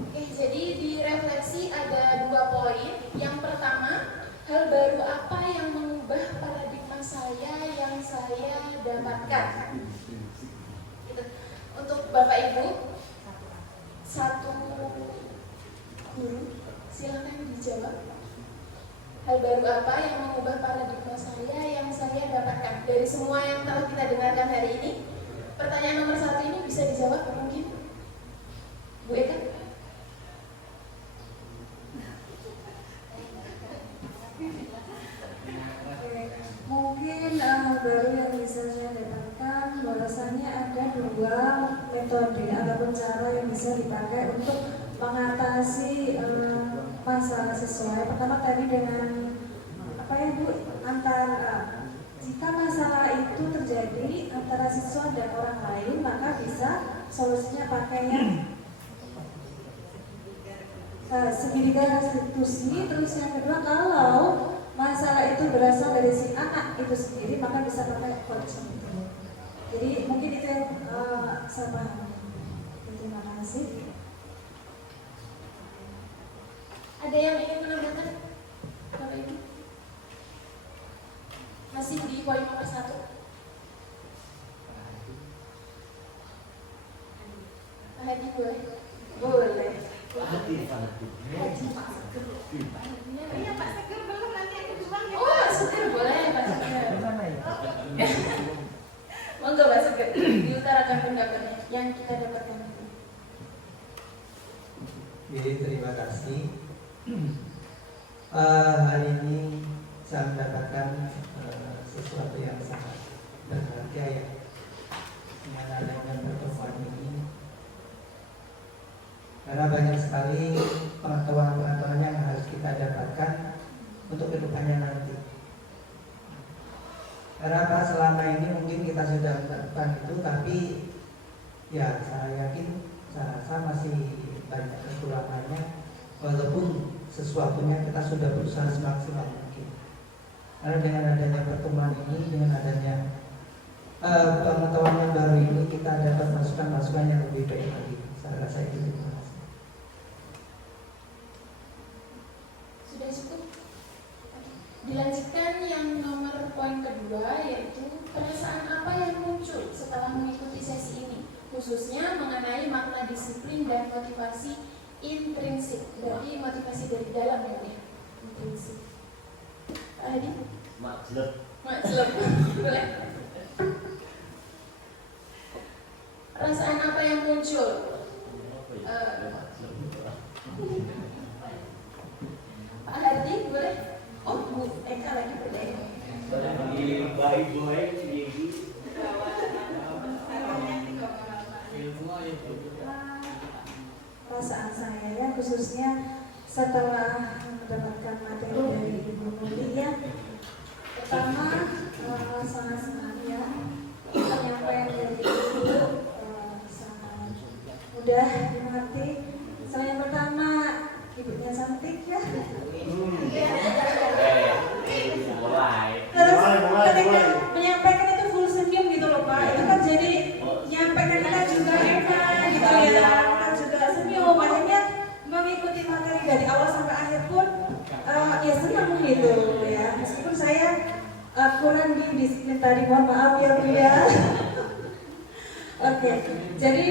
Oke, jadi di refleksi ada 2 poin. Yang pertama, hal baru apa yang mengubah paradigma saya yang saya dapatkan? Gitu. Untuk Bapak Ibu, satu guru, silakan dijawab. Hal baru apa yang mengubah paradigma saya yang saya dapatkan? Dari semua yang telah kita dengarkan hari ini, pertanyaan nomor 1 ini bisa dijawab mungkin? Bu Eka? Mungkin hal baru yang bisa saya dapatkan bahwasannya ada 2 metode ataupun cara yang bisa dipakai untuk mengatasi masalah sesuai. Pertama tadi dengan apa ya Bu, antara jika masalah itu terjadi antara siswa dan orang lain, maka bisa solusinya pakai yang segitiga restitusi. Terus yang kedua, kalau masalah itu berasal dari si anak itu sendiri, maka bisa pakai coaching. Jadi mungkin itu yang saya pahami. Terima kasih. Ada yang ingin menambahkan? Bapak Ibu? Masih di poin nomor 1. Pak Hadi boleh? Boleh. Iya Pak Seger belum, nanti aku bilang ya. Oh, Pak Seger boleh, Pak Seger. Monggo Pak Seger, diutarakan pendapatnya yang kita dapatkan. Jadi terima kasih. Hari ini saya kedepannya nanti. Karena apa, selama ini mungkin kita sudah melakukan itu, tapi ya saya yakin saya rasa masih banyak kekurangannya, walaupun sesuatunya kita sudah berusaha semaksimal mungkin. Karena dengan adanya pertemuan ini, dengan adanya pengetahuan yang baru ini, kita dapat masukan-masukan yang lebih baik lagi. Saya rasa itu. Terima kasih. Sudah cukup? Dilanjutkan yang nomor poin kedua, yaitu perasaan apa yang muncul setelah mengikuti sesi ini, khususnya mengenai makna disiplin dan motivasi intrinsik. Berarti motivasi dari dalam ya, Bu? Intrinsik. Pak Hadi? Majleb. Boleh. Perasaan apa yang muncul? Pak Hadi, boleh? Oh, Bu Eka lagi berdaya. Perasaan saya ya, khususnya setelah mendapatkan materi dari Ibu Nuri ya, pertama sangat senang ya, penyampaian dari Ibu sangat mudah dimengerti. Saya yang pertama, ibunya cantik ya. Terus ketika menyampaikan itu full senyum gitu loh Pak, itu kan jadi menyampaikan kita juga enak gitu ya, kita juga senyum, akhirnya mengikuti materi dari awal sampai akhir pun ya senang gitu ya, meskipun saya kurang di disiplin tadi, mohon maaf ya Bu ya. Oke, jadi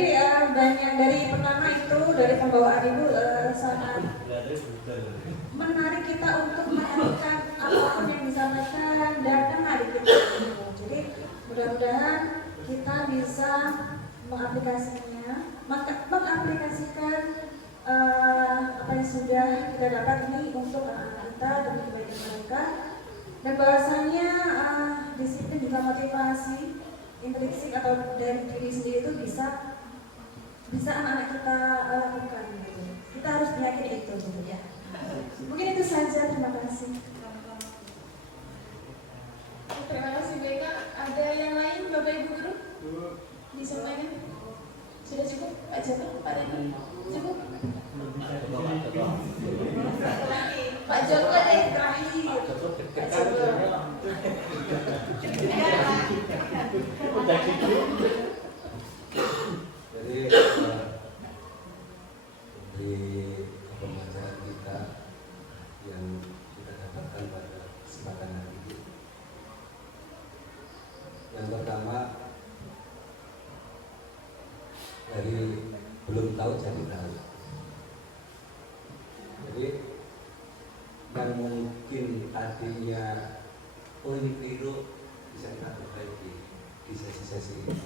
banyak dari pertama itu dari pembawaan Ibu sangat menarik kita untuk menanyakan apapun yang disampaikan dan menarik kita. Jadi mudah-mudahan kita bisa mengaplikasikan apa yang sudah kita dapat ini untuk anak-anak kita demi kebaikan mereka. Dan bahwasanya disiplin juga motivasi intrinsik atau dari diri sendiri itu bisa anak-anak kita lakukan gitu. Kita harus meyakini itu gitu ya. Mungkin itu saja, terima kasih. Terima kasih Bu Eka. Ada yang lain Bapak Ibu Guru? Disampaikan? Sudah cukup? Pak Joko? Pak Rani? Cukup? Pak Joko ada yang terakhir. Pak Joko. Jadi di pembelajaran kita yang kita dapatkan pada kesempatan hari ini, yang pertama dari belum tahu jadi tahu. Jadi yang mungkin tadinya ini keliru bisa kita perbaiki di sesi-sesi ini.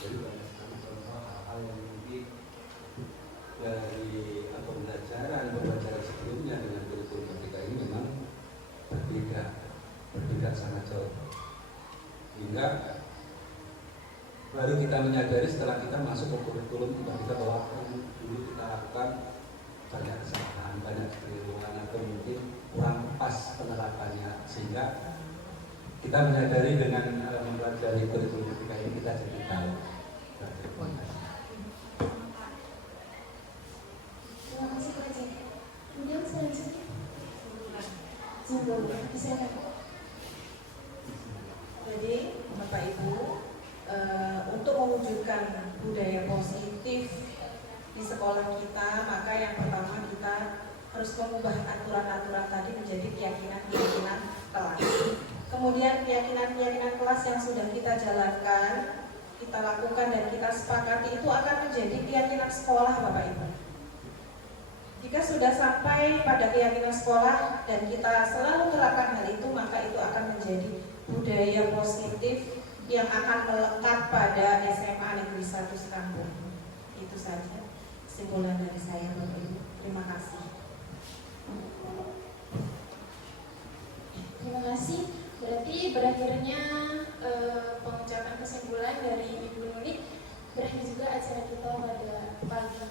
Jadi banyak sekali contoh hal-hal yang mungkin dari pembelajaran sebelumnya dengan kurikulum merdeka ini memang berbeda sangat jauh. Hingga baru kita menyadari setelah kita masuk ke kurikulum kita bahwa dulu kita lakukan banyak kesalahan, banyak kekeliruan atau mungkin kurang pas penerapannya, sehingga kita menyadari dengan mempelajari kurikulum merdeka ini kita jadi tahu. Terima kasih Pak Joko. Kemudian selanjutnya Jadi Bapak Ibu, untuk mewujudkan budaya positif di sekolah kita, maka yang pertama kita harus mengubah aturan-aturan tadi menjadi keyakinan-keyakinan kelas. Kemudian keyakinan-keyakinan kelas yang sudah kita jalankan, kita lakukan dan kita sepakati itu akan menjadi keyakinan sekolah Bapak Ibu. Jika sudah sampai pada keyakinan sekolah dan kita selalu terapkan hal itu, maka itu akan menjadi budaya positif yang akan melekat pada SMA Negeri 1 Sekampung. Itu saja kesimpulan dari saya Bapak Ibu. Terima kasih. Terima kasih. Berarti berakhirnya pengucapan kesimpulan dari Ibu Nuni. Berakhir juga acara kita pada pagi,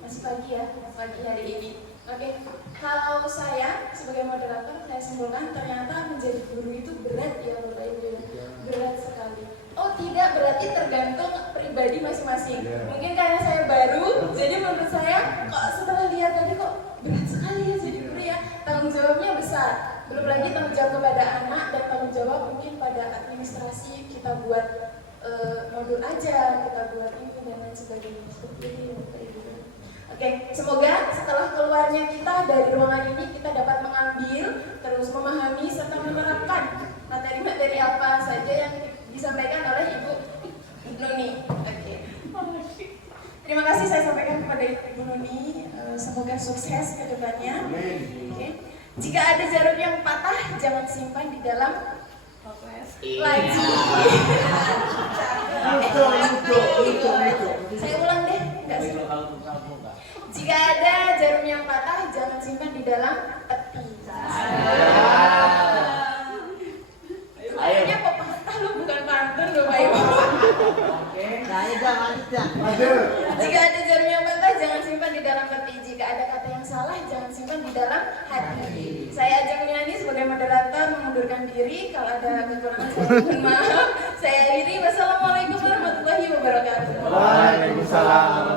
masih pagi ya, pagi hari ini. Oke, kalau saya sebagai moderator, saya simpulkan ternyata menjadi guru itu berat ya Bapak Ibu, berat sekali. Oh tidak, berarti tergantung pribadi masing-masing. Mungkin karena saya baru, jadi menurut saya kok setelah lihat tadi kok berat sekali ya jadi guru ya. Tanggung jawabnya besar. Belum lagi tanggung jawab kepada anak dan tanggung jawab mungkin pada administrasi, kita buat modul aja, kita buat ini dan lain sebagainya. Seperti ini Bapak Ibu. Oke, semoga setelah keluarnya kita dari ruangan ini kita dapat mengambil, terus memahami serta menerapkan materi-materi apa saja yang disampaikan oleh Ibu Nuni. Oke. Terima kasih saya sampaikan kepada Ibu Nuni. Semoga sukses ke depannya. Oke. Jika ada jarum yang patah, jangan simpan di dalam laci. Saya ulang deh, enggak sih? Jika ada jarum yang patah, jangan simpan di dalam peti. Kayaknya kok patah lu, bukan pantun loh Pak Ibu. Jika ada jarum yang patah, jangan simpan di dalam peti. Jika ada kata yang salah, jangan simpan di dalam hati. Saya ajak menyanyi sebagai moderator mengundurkan diri. Kalau ada kekurangan saya mohon maaf. Saya akhiri. Wassalamualaikum warahmatullahi wabarakatuh. Waalaikumsalam.